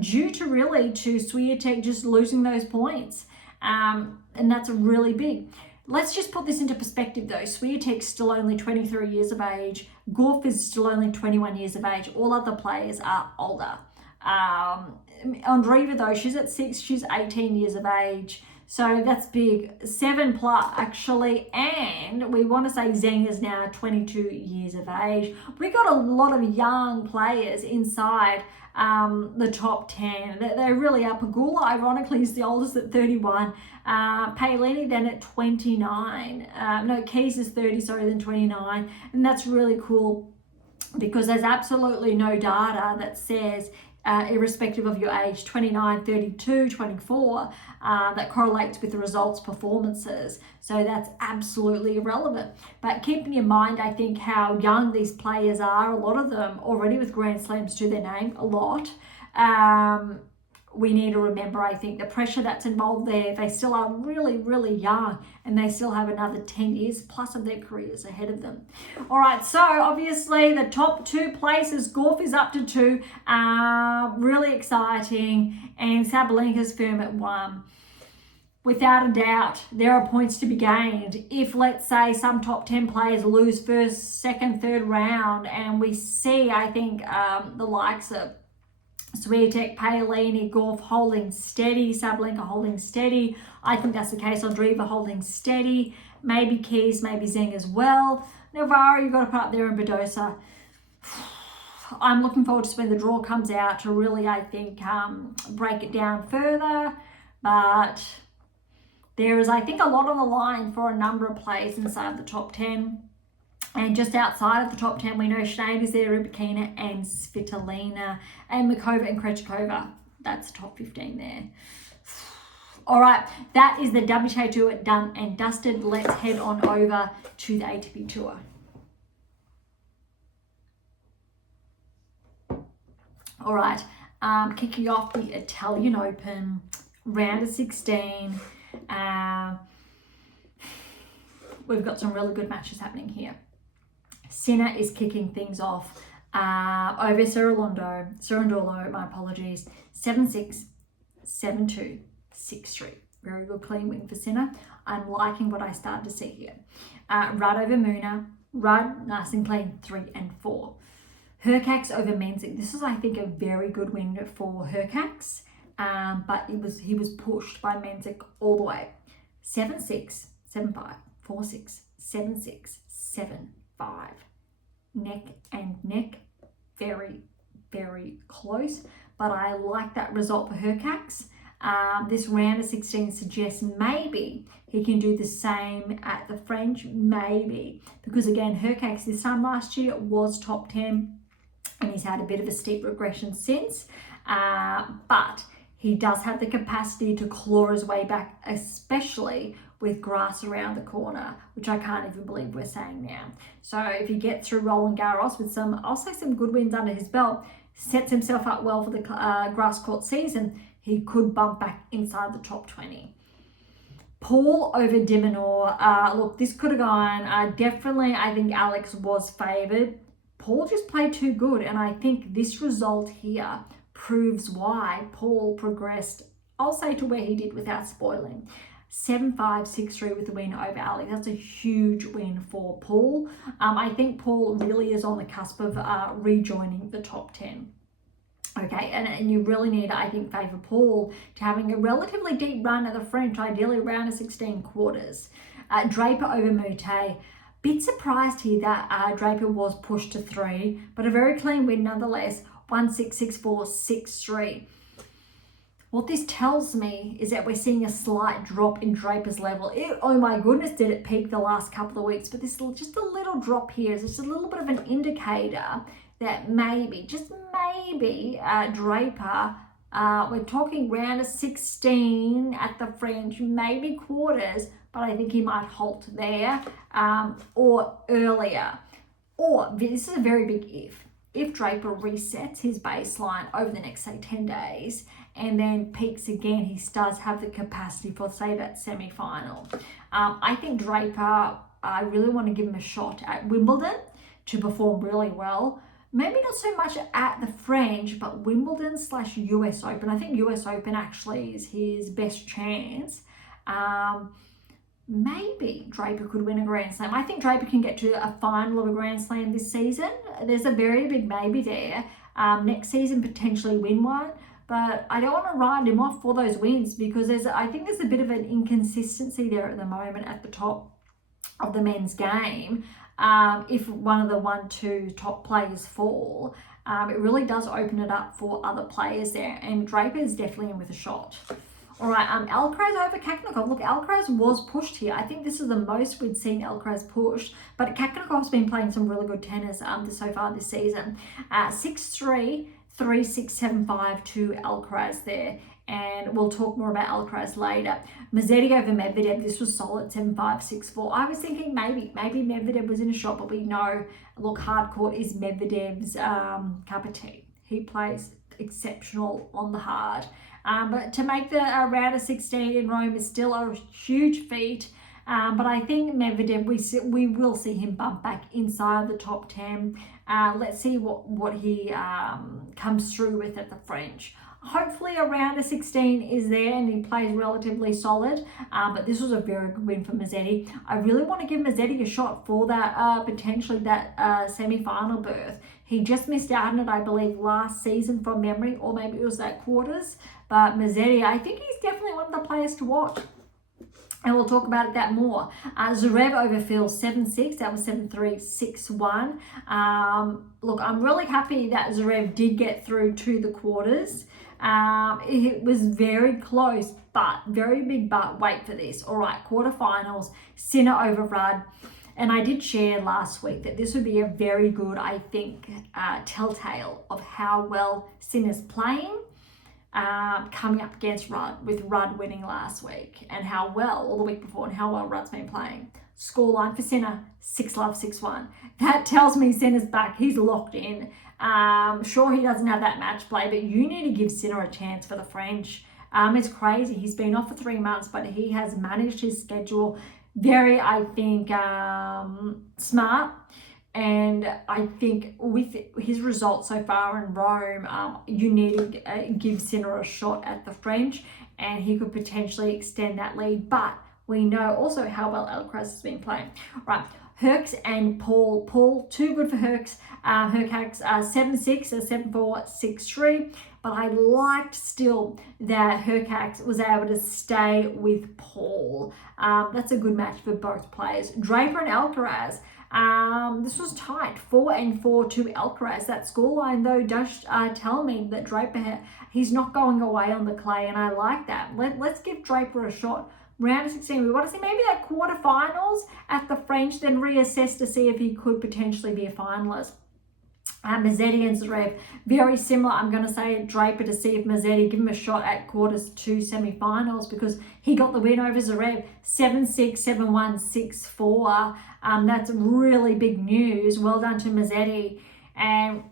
due to Swiatek just losing those points. And that's really big. Let's just put this into perspective though. Swiatek's still only 23 years of age. Gauff is still only 21 years of age. All other players are older. Andreeva though, she's at 6, she's 18 years of age. So that's big, 7+ actually, and we want to say Zhang is now 22 years of age. We got a lot of young players inside the top 10. They really are. Pegula, ironically, is the oldest at 31. Paolini then at 29. Keys is 30, then 29. And that's really cool because there's absolutely no data that says irrespective of your age, 29, 32, 24, that correlates with the results performances. So that's absolutely irrelevant. But keeping in mind, I think, how young these players are, a lot of them already with Grand Slams to their name, a lot. We need to remember, I think, the pressure that's involved there. They still are really, really young, and they still have another 10 years plus of their careers ahead of them. All right, so obviously the top 2 places, Gauff is up to 2, really exciting, and Sabalenka's firm at 1. Without a doubt, there are points to be gained. If, let's say, some top 10 players lose first, second, third round, and we see, I think, the likes of Swiatek, Paolini, Gorf holding steady, Sabalenka holding steady. I think that's the case. Andreeva holding steady. Maybe Keys, maybe Zeng as well. Navarro, you've got to put up there in Badosa. I'm looking forward to when the draw comes out to really, I think, break it down further. But there is, I think, a lot on the line for a number of players inside the top 10. And just outside of the top 10, we know Schneider's there, Rybakina and Svitolina, and Mikova and Krejcikova. That's top 15 there. All right, that is the WTA Tour done and dusted. Let's head on over to the ATP Tour. All right, kicking off the Italian Open, round of 16. We've got some really good matches happening here. Sinner is kicking things off over Cerundolo, my apologies, 7-6, 7-2, 6-3. Very good clean win for Sinner. I'm liking what I started to see here. Rudd over Muna. Rudd, nice and clean, 3 and 4. Hurkacz over Mensik. This is, I think, a very good win for Hurkacz, but he was pushed by Mensik all the way. 7-6, 7-5, 4-6, 7-6, 7-5. Neck and neck, very, very close. But I like that result for Hurkacz. This round of 16 suggests maybe he can do the same at the French, maybe. Because again, Hurkacz this time last year was top 10 and he's had a bit of a steep regression since. But he does have the capacity to claw his way back, especially with grass around the corner, which I can't even believe we're saying now. So if he gets through Roland Garros with I'll say some good wins under his belt, sets himself up well for the grass court season, he could bump back inside the top 20. Paul over de Minaur. Look, this could have gone. Definitely, I think Alex was favoured. Paul just played too good, and I think this result here proves why Paul progressed, I'll say, to where he did without spoiling. 7-5, 6-3 with the win over Alex. That's a huge win for Paul. I think Paul really is on the cusp of rejoining the top 10. Okay, and you really need, I think, favour Paul to having a relatively deep run at the French, ideally round of 16 quarters. Draper over Moutet. Bit surprised here that Draper was pushed to 3, but a very clean win nonetheless. 1-6, 6-4, 6-3. What this tells me is that we're seeing a slight drop in Draper's level. Oh my goodness, did it peak the last couple of weeks? But this just a little drop here is just a little bit of an indicator that maybe, just maybe, Draper, we're talking round of 16 at the French, maybe quarters, but I think he might halt there or earlier. Or, this is a very big if Draper resets his baseline over the next, say, 10 days and then peaks again, he does have the capacity for, say, that semi-final. I think Draper, I really want to give him a shot at Wimbledon to perform really well. Maybe not so much at the French, but Wimbledon/US Open. I think US Open actually is his best chance. Maybe Draper could win a Grand Slam. I think Draper can get to a final of a Grand Slam this season. There's a very big maybe there. Next season, potentially win one. But I don't want to write him off for those wins because I think there's a bit of an inconsistency there at the moment at the top of the men's game. If one of the 1-2 top players fall, it really does open it up for other players there. And Draper is definitely in with a shot. All right, Alcaraz over Kakanokov. Look, Alcaraz was pushed here. I think this is the most we'd seen Alcaraz pushed, but Kakanokov's been playing some really good tennis so far this season. 6-3, 3-6, 7-5 to Alcaraz there. And we'll talk more about Alcaraz later. Musetti over Medvedev. This was solid, 7-5, 6-4. I was thinking maybe Medvedev was in a shot, but we know, look, hard court is Medvedev's cup of tea. He plays exceptional on the hard. But to make the round of 16 in Rome is still a huge feat. But I think Medvedev, we will see him bump back inside the top 10. Let's see what he comes through with at the French. Hopefully a round of 16 is there and he plays relatively solid, but this was a very good win for Mazzetti. I really want to give Mazzetti a shot for that potentially that semi-final berth. He just missed out on it, I believe, last season from memory, or maybe it was that quarters. But Mazzetti, I think he's definitely one of the players to watch. And we'll talk about that more. Zverev over Phil 7-6. That was 7-3, 6-1. Look, I'm really happy that Zverev did get through to the quarters. It was very close, but very big but. Wait for this. All right, quarterfinals. Sinner over Rudd. And I did share last week that this would be a very good, I think, telltale of how well Sinner's playing. Coming up against Rudd, with Rudd winning last week, and how well, or the week before, and how well Rudd's been playing. Scoreline for Sinner, 6-love, 6-1. That tells me Sinner's back. He's locked in. Sure, he doesn't have that match play, but you need to give Sinner a chance for the French. It's crazy. He's been off for 3 months, but he has managed his schedule very, I think, smart. And I think with his results so far in Rome, you need to give Sinner a shot at the French, and he could potentially extend that lead. But we know also how well Alcaraz has been playing. Right, Herx and Paul. Paul, too good for Herx. Herx 7-6, 7-4, 6-3. But I liked still that Herx was able to stay with Paul. That's a good match for both players. Draper and Alcaraz. This was tight, 4-4 to Alcaraz. That scoreline though does tell me that Draper, he's not going away on the clay, and I like that. Let's give Draper a shot. Round of 16, we want to see maybe that quarterfinals at the French, then reassess to see if he could potentially be a finalist. Mazzetti and Zverev, very similar. I'm going to say Draper to see if Mazzetti give him a shot at quarters to semi-finals, because he got the win over Zverev 7-6, 7-1, 6-4. That's really big news. Well done to Mazzetti. And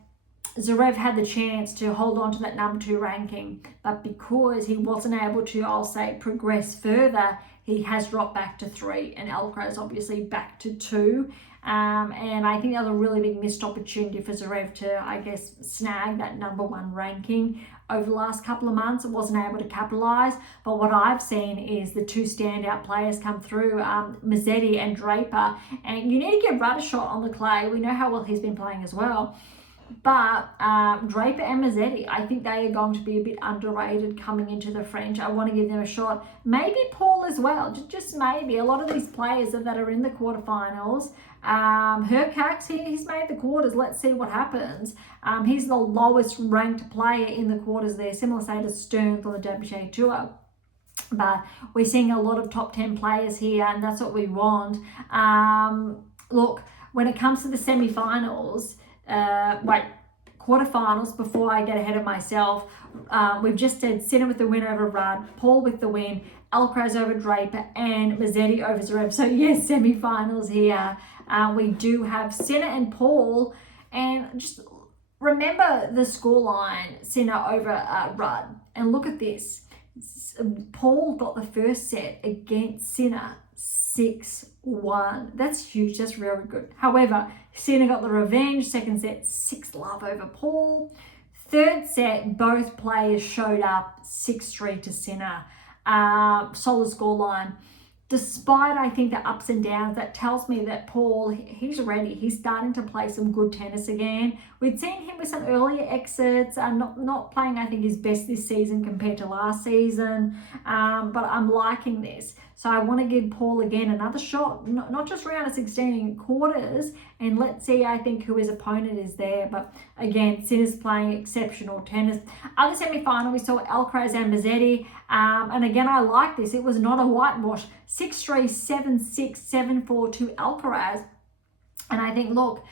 Zverev had the chance to hold on to that number 2 ranking, but because he wasn't able to, I'll say, progress further, he has dropped back to 3, and Alcaraz obviously back to 2. And I think that was a really big missed opportunity for Zverev to, I guess, snag that number 1 ranking over the last couple of months. It wasn't able to capitalise. But what I've seen is the 2 standout players come through, Mazzetti and Draper. And you need to give Rudd a shot on the clay. We know how well he's been playing as well. But Draper and Mazzetti, I think they are going to be a bit underrated coming into the French. I want to give them a shot. Maybe Paul as well, just maybe. A lot of these players that are in the quarterfinals, Hercax, he's made the quarters. Let's see what happens. He's the lowest ranked player in the quarters there, similar say to Stearns on the WTA Tour. But we're seeing a lot of top 10 players here, and that's what we want. Look, when it comes to the semi-finals, quarterfinals, before I get ahead of myself, we've just said Sinner with the win over Rudd, Paul with the win, Alcaraz over Draper, and Mazzetti over Zverev. So yes, semi-finals here. We do have Sinner and Paul, and just remember the scoreline, Sinner over Rudd, and look at this. Paul got the first set against Sinner 6-1. That's huge. That's really good. However, Sinner got the revenge. Second set, 6-love over Paul. Third set, both players showed up 6-3 to Sinner. Solid scoreline. Despite, I think, the ups and downs, that tells me that Paul, he's ready. He's starting to play some good tennis again. We'd seen him with some earlier exits, not playing, I think, his best this season compared to last season. But I'm liking this. So I want to give Paul again another shot, not just round of 16, quarters, and let's see, I think, who his opponent is there. But again, Sinner's playing exceptional tennis. Other semi-final, we saw Alcaraz and Mazzetti, and again, I like this. It was not a whitewash. 6-3, 7-6, 7-4 to Alcaraz. And I think, look,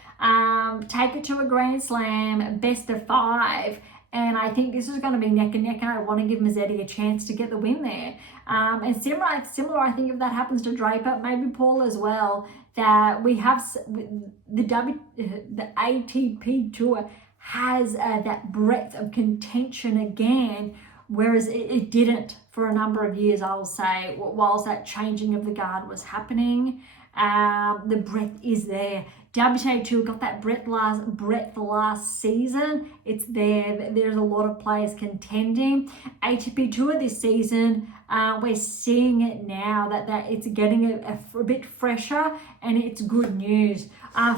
take it to a Grand Slam, best of 5. And I think this is going to be neck and neck, and I want to give Mazzetti a chance to get the win there. And similar, I think if that happens to Draper, maybe Paul as well, that we have the ATP Tour has that breadth of contention again, whereas it didn't for a number of years, I'll say, whilst that changing of the guard was happening. The breadth is there. WTA 2 got that breadth last season. It's there. There's a lot of players contending. ATP Tour this season, we're seeing it now that it's getting a bit fresher, and it's good news.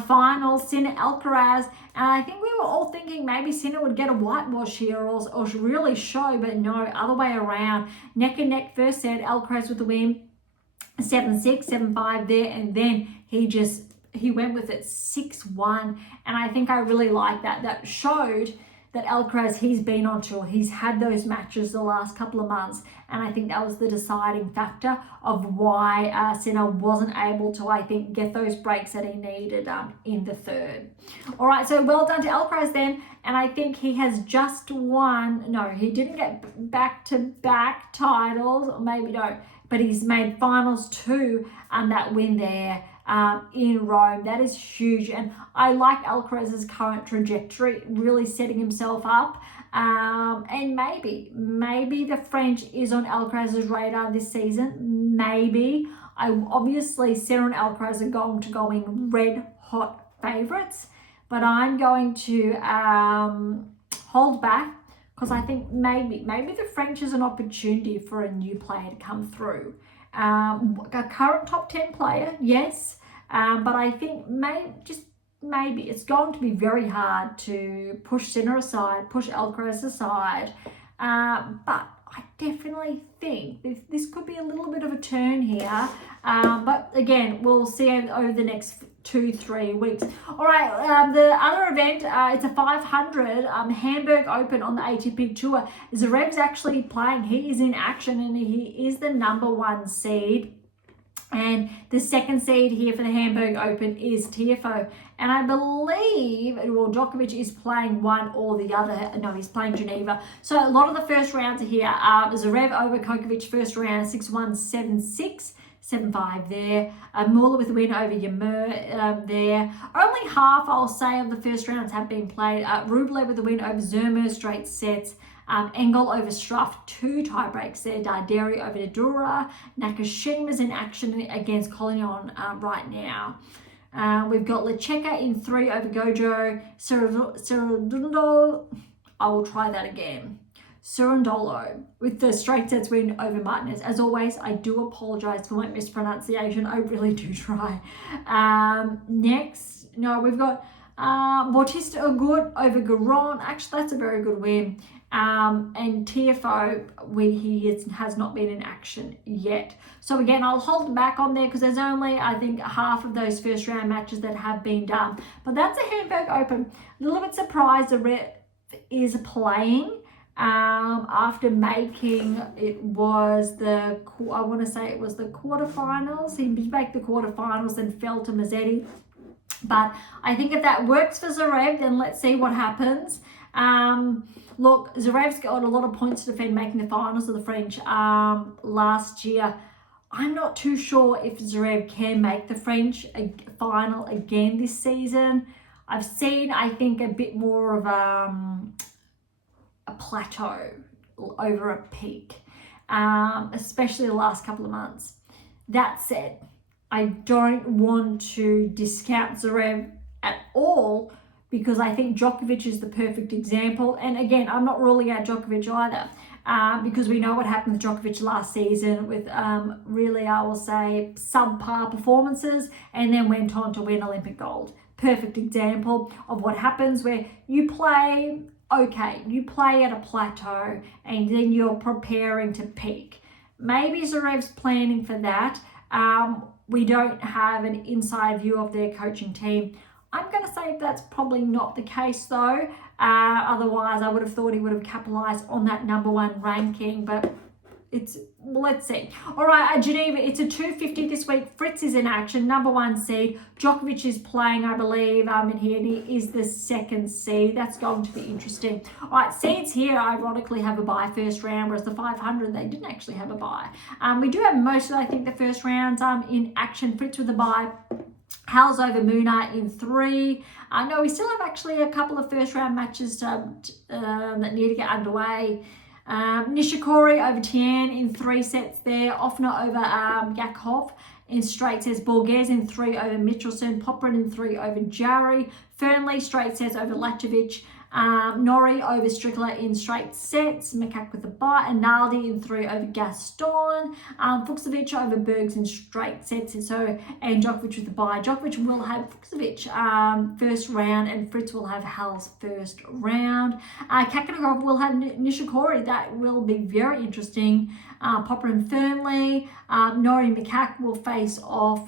Finals, Sinner Alcaraz, and I think we were all thinking maybe Sinner would get a whitewash here or really show, but no, other way around. Neck and neck first set, Alcaraz with the win, 7-6, 7-5 there, and then he went with it 6-1, and I think I really like that. That showed that Alcaraz, he's been on tour. He's had those matches the last couple of months, and I think that was the deciding factor of why Sinner wasn't able to, I think, get those breaks that he needed in the third. All right, so well done to Alcaraz then, and I think he has just won. No, he didn't get back-to-back titles, or maybe no, but he's made finals 2 and that win there in Rome. That is huge, and I like Alcaraz's current trajectory, really setting himself up, and maybe the French is on Alcaraz's radar this season. Maybe. Obviously Sinner and Alcaraz are going to go in red hot favorites, but I'm going to hold back, because I think maybe the French is an opportunity for a new player to come through. A current top 10 player, yes, but I think maybe it's going to be very hard to push Sinner aside, push Alcaraz aside, but I definitely think this could be a little bit of a turn here, but again, we'll see over the next 2-3 weeks. All right, the other event, it's a 500 Hamburg Open on the ATP Tour. Zverev's actually playing. He is in action, and he is the #1 seed. And the second seed here for the Hamburg Open is Tiafoe. And I believe, well, Djokovic is playing one or the other. No, he's playing Geneva. So a lot of the first rounds are here. Zverev over Djokovic first round, 6-1, 7-6. 7-5 there. Muller with a win over Ymer there. Only half, I'll say, of the first rounds have been played. Rublev with a win over Zermer, straight sets. Engel over Struff, 2 tiebreaks there. Darderi over Nadura. Nakashima's in action against Collignon right now. We've got Lecheka in 3 over Gojo. Cerundolo, I will try that again. Cerundolo with the straight sets win over Martinez. As always, I do apologize for my mispronunciation. I really do try. Next, we've got Bautista Agut over Garon. Actually, that's a very good win. And Tiafoe, he has not been in action yet. So again, I'll hold back on there because there's only, I think, half of those first round matches that have been done. But that's a Hamburg Open. A little bit surprised the Zverev is playing. After making it was the quarterfinals. He made the quarterfinals and fell to Mazzetti. But I think if that works for Zverev, then let's see what happens. Look, Zverev's got a lot of points to defend making the finals of the French last year. I'm not too sure if Zverev can make the French final again this season. I've seen, I think, a bit more of a plateau over a peak, especially the last couple of months. That said, I don't want to discount Zverev at all, because I think Djokovic is the perfect example. And again, I'm not ruling out Djokovic either, because we know what happened with Djokovic last season with really, I will say, subpar performances, and then went on to win Olympic gold. Perfect example of what happens where you play at a plateau and then you're preparing to peak. Maybe Zverev's planning for that. We don't have an inside view of their coaching team. I'm going to say that's probably not the case though. Otherwise, I would have thought he would have capitalized on that #1 ranking, but let's see. All right, Geneva, it's a 250 this week. Fritz is in action, #1 seed. Djokovic is playing, I believe, in here, and he is the 2nd seed. That's going to be interesting. All right, seeds here, ironically, have a bye first round, whereas the 500, they didn't actually have a bye. We do have most of, I think, the first rounds in action. Fritz with a bye. Hals over Muna in 3. No, we still have actually a couple of first round matches that need to get underway. Nishikori over Tian in 3 sets there. Offner over Yakov in straight sets. Berge in 3 over Michelson. Popyrin in 3 over Jarry. Fernley straight sets over Lajovic. Norrie over Strickler in straight sets. Mikak with the bye. And Naldi in 3 over Gaston. Fucsovic over Bergs in straight sets. And Djokovic with the bye. Djokovic will have Fucsovic first round, and Fritz will have Hal's first round. Kakanagov will have Nishikori. That will be very interesting. Popyrin Fernley. Norrie and Mikak will face off.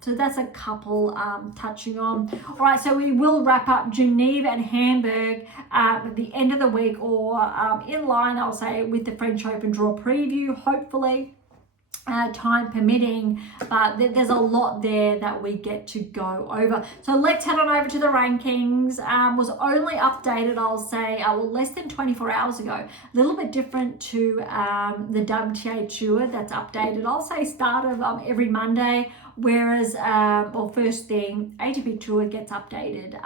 So that's a couple touching on. All right, so we will wrap up Geneva and Hamburg at the end of the week, or in line, I'll say, with the French Open draw preview, hopefully. Time permitting, but there's a lot there that we get to go over. So let's head on over to the rankings. Was only updated, I'll say, less than 24 hours ago. A little bit different to the WTA Tour that's updated, I'll say, start of every Monday. Whereas, first thing, ATP Tour gets updated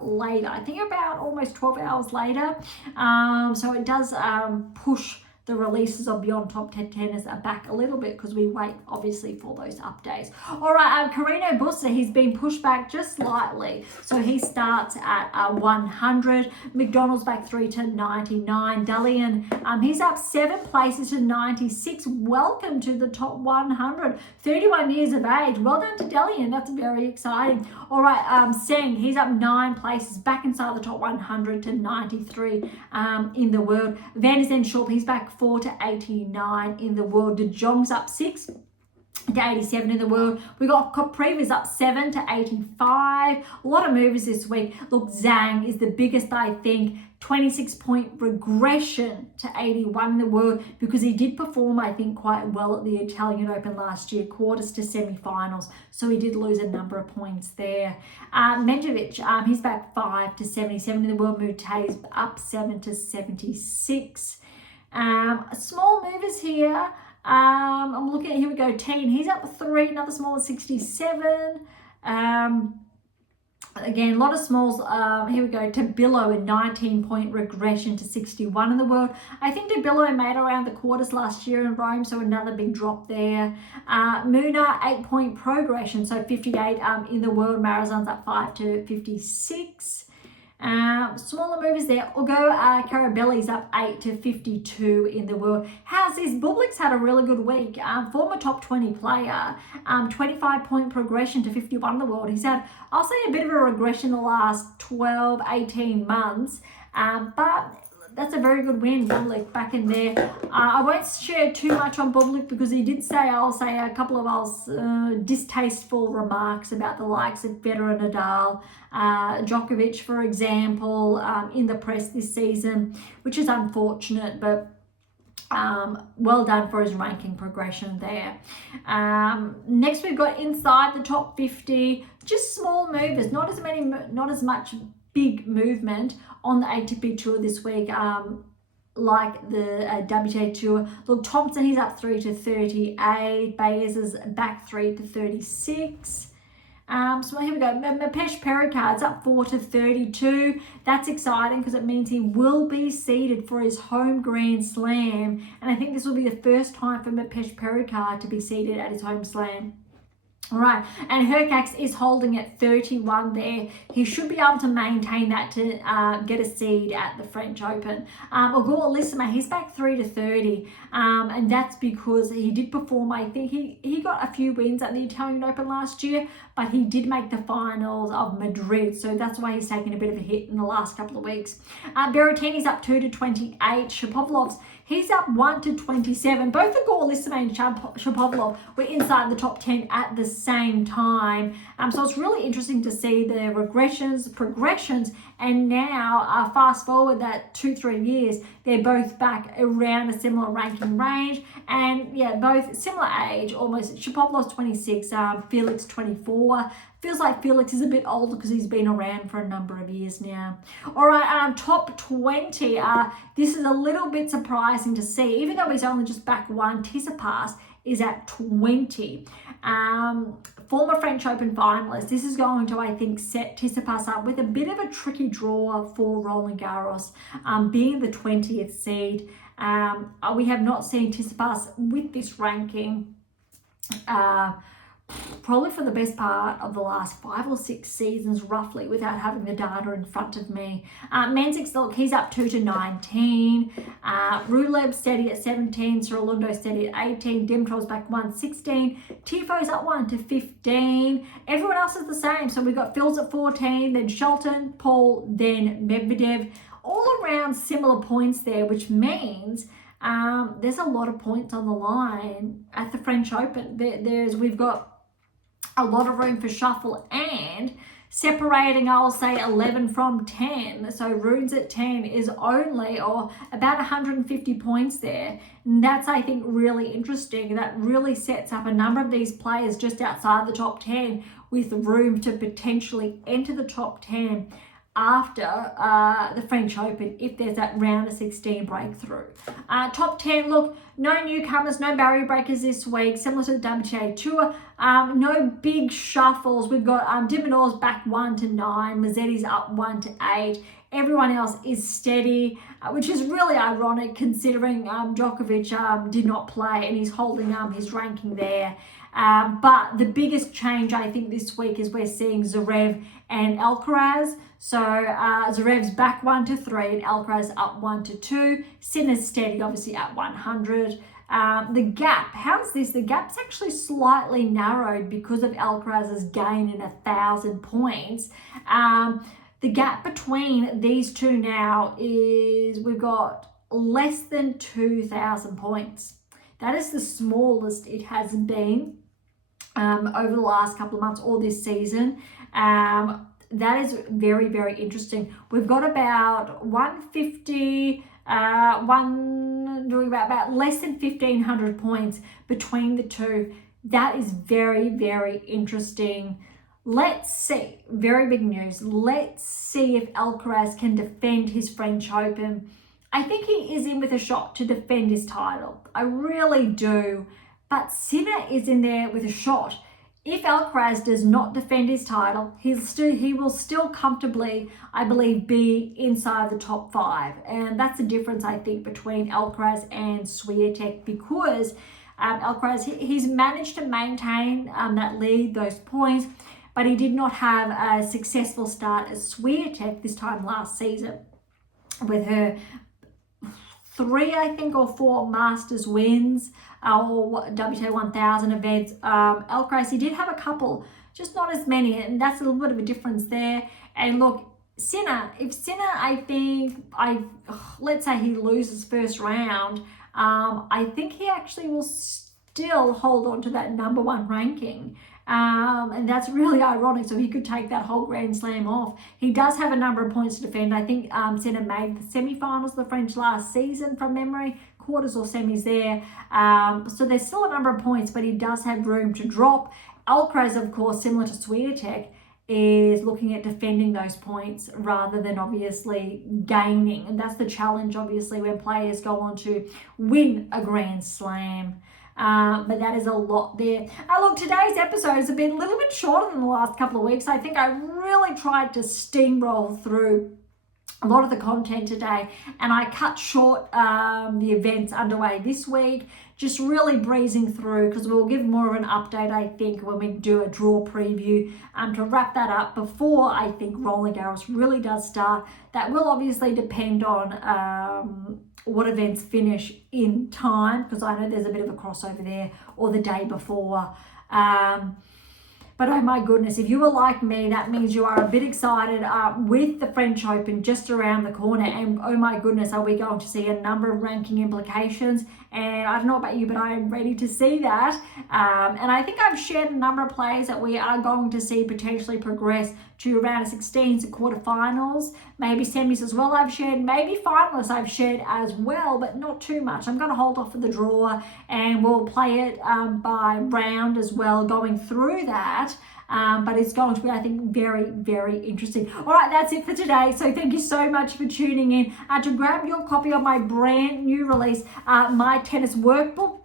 later. I think about almost 12 hours later. So it does push the releases of Beyond Top 10 Tennis are back a little bit because we wait, obviously, for those updates. All right, Carreno Busta, he's been pushed back just slightly. So he starts at 100. McDonald's back 3 to 99. Dalian, he's up 7 places to 96. Welcome to the top 100. 31 years of age. Well done to Dalian. That's very exciting. All right, Seng, he's up 9 places, back inside the top 100 to 93 in the world. Van den Schulp, he's back 4 to 89 in the world. De Jong's up 6 to 87 in the world. We got Kopriva's up 7 to 85. A lot of movers this week. Look, Zhang is the biggest, I think. 26-point regression to 81 in the world, because he did perform, I think, quite well at the Italian Open last year, quarters to semi-finals. So he did lose a number of points there. Medvedev, he's back 5 to 77 in the world. Mutay's up 7 to 76. Small movers here. I'm looking at, here we go, 10. He's up 3, another small at 67. Again, a lot of smalls. Here we go, Tabilo, a 19-point regression to 61 in the world. I think Tabilo made around the quarters last year in Rome, so another big drop there. Muna, 8-point progression, so 58 in the world. Marazan's up 5 to 56. Smaller movers there. Ugo Carabelli's up 8 to 52 in the world. How's this? Bublik's had a really good week. Former top 20 player. 25-point progression to 51 in the world. He's had, I'll say, a bit of a regression the last 12, 18 months. But that's a very good win, Bublik, back in there. I won't share too much on Bublik because he did say, I'll say, a couple of distasteful remarks about the likes of Federer and Nadal, Djokovic, for example, in the press this season, which is unfortunate, but well done for his ranking progression there. Next, we've got inside the top 50, just small movers, not as much big movement on the ATP Tour this week, like the WTA Tour. Look, Thompson, he's up 3 to 38. Bayes is back 3 to 36. So here we go. Mapesh Perikard's up 4 to 32. That's exciting because it means he will be seeded for his home Grand Slam. And I think this will be the first time for Mapesh Perikard to be seeded at his home slam. All right, and Hercax is holding at 31 there. He should be able to maintain that to get a seed at the French Open. Ogor Lissima, he's back 3 to 30, and that's because he did perform. I think he got a few wins at the Italian Open last year, but he did make the finals of Madrid, so that's why he's taken a bit of a hit in the last couple of weeks. Berrettini's up 2 to 28. Shapovalov's, he's up 1 to 27. Both Ogor Lissima and Shapovalov were inside the top 10 at the same time. So it's really interesting to see the regressions, progressions, and now fast forward that 2-3 years, they're both back around a similar ranking range, and yeah, both similar age, almost. Shapovalov's 26, Felix 24. Feels like Felix is a bit older because he's been around for a number of years now. All right, top 20. This is a little bit surprising to see, even though he's only just back 1. Tsitsipas is at 20. Former French Open finalist. This is going to, I think, set Tsitsipas up with a bit of a tricky draw for Roland Garros, being the 20th seed. We have not seen Tsitsipas with this ranking probably for the best part of the last 5 or 6 seasons, roughly, without having the data in front of me. Mensik, look, he's up 2-19. Rublev steady at 17. Sorondo steady at 18. Dimitrov's back 1-16. Tifo's up 1-15. Everyone else is the same. So we've got Phil's at 14, then Shelton, Paul, then Medvedev. All around similar points there, which means there's a lot of points on the line at the French Open. We've got a lot of room for shuffle, and separating, I'll say, 11 from 10. So Rune's at 10 is only, or about 150 points there. And that's, I think, really interesting. That really sets up a number of these players just outside the top 10 with room to potentially enter the top 10 after the French Open, if there's that round of 16 breakthrough. Top 10, look, no newcomers, no barrier breakers this week, similar to the WTA Tour. No big shuffles. We've got Dimonors back 1-9, Mazzetti's up 1-8. Everyone else is steady, which is really ironic considering Djokovic did not play and he's holding his ranking there. But the biggest change, I think, this week is we're seeing Zverev and Alcaraz. So Zverev's back 1-3 and Alcaraz up 1-2. Sinner's steady, obviously, at 100. The gap, how's this? The gap's actually slightly narrowed because of Alcaraz's gain in 1,000 points. The gap between these two now is we've got less than 2,000 points. That is the smallest it has been over the last couple of months or this season. That is very, very interesting. We've got about 150, about less than 1,500 points between the two. That is very, very interesting. Let's see, very big news. Let's see if Alcaraz can defend his French Open. I think he is in with a shot to defend his title. I really do. But Sinner is in there with a shot. If Alcaraz does not defend his title, he will still comfortably, I believe, be inside the top 5. And that's the difference, I think, between Alcaraz and Swiatek, because Alcaraz, he's managed to maintain that lead, those points, but he did not have a successful start as Swiatek this time last season with her 3, I think, or 4 Masters wins or WTA 1000 events. Alcaraz, he did have a couple, just not as many, and that's a little bit of a difference there. And look, Sinner, I think, let's say he loses first round, I think he actually will still hold on to that number 1 ranking. And that's really ironic. So he could take that whole Grand Slam off. He does have a number of points to defend. I think Sinner made the semi-finals of the French last season from memory, quarters or semis there. So there's still a number of points, but he does have room to drop. Alcaraz, of course, similar to Swiatek, is looking at defending those points rather than obviously gaining. And that's the challenge, obviously, when players go on to win a Grand Slam. But that is a lot there. Look, today's episode has been a little bit shorter than the last couple of weeks. I think I really tried to steamroll through a lot of the content today, and I cut short the events underway this week, just really breezing through, because we'll give more of an update, I think, when we do a draw preview to wrap that up before, I think, Roland Garros really does start. That will obviously depend on what events finish in time, because I know there's a bit of a crossover there, or the day before. But oh my goodness, if you are like me, that means you are a bit excited with the French Open just around the corner. And oh my goodness, are we going to see a number of ranking implications? And I don't know about you, but I am ready to see that. And I think I've shared a number of players that we are going to see potentially progress to round of 16s and quarterfinals, maybe semis as well I've shared, maybe finalists I've shared as well, but not too much. I'm going to hold off for the draw, and we'll play it by round as well going through that. But it's going to be, I think, very, very interesting. All right, that's it for today. So thank you so much for tuning in. To grab your copy of my brand new release, My Tennis Workbook,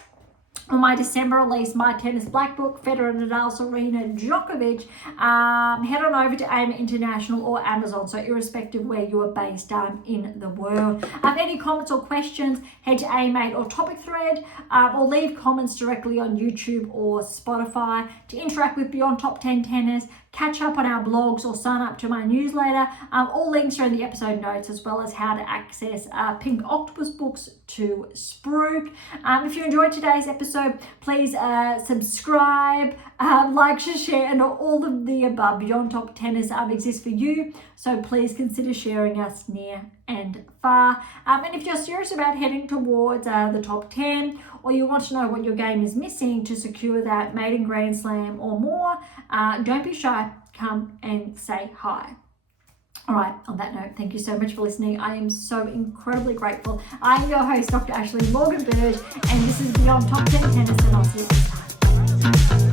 on my December release, My Tennis Black Book, Federer, Nadal, Serena, Djokovic, head on over to AM8 International or Amazon, so irrespective where you are based in the world. Any comments or questions, head to AM8 or topic thread, or leave comments directly on YouTube or Spotify. To interact with Beyond Top 10 Tennis, catch up on our blogs or sign up to my newsletter. All links are in the episode notes, as well as how to access Pink Octopus books to Spruik. If you enjoyed today's episode, please subscribe, like, share, and all of the above. Beyond Top Tennis exists for you, so please consider sharing us near and far. And if you're serious about heading towards the top 10, or you want to know what your game is missing to secure that maiden Grand Slam or more, don't be shy. Come and say hi. All right, on that note, thank you so much for listening. I am so incredibly grateful. I'm your host, Dr. Ashley Morgan Berge, and this is Beyond Top 10 Tennis, and I'll see you next time.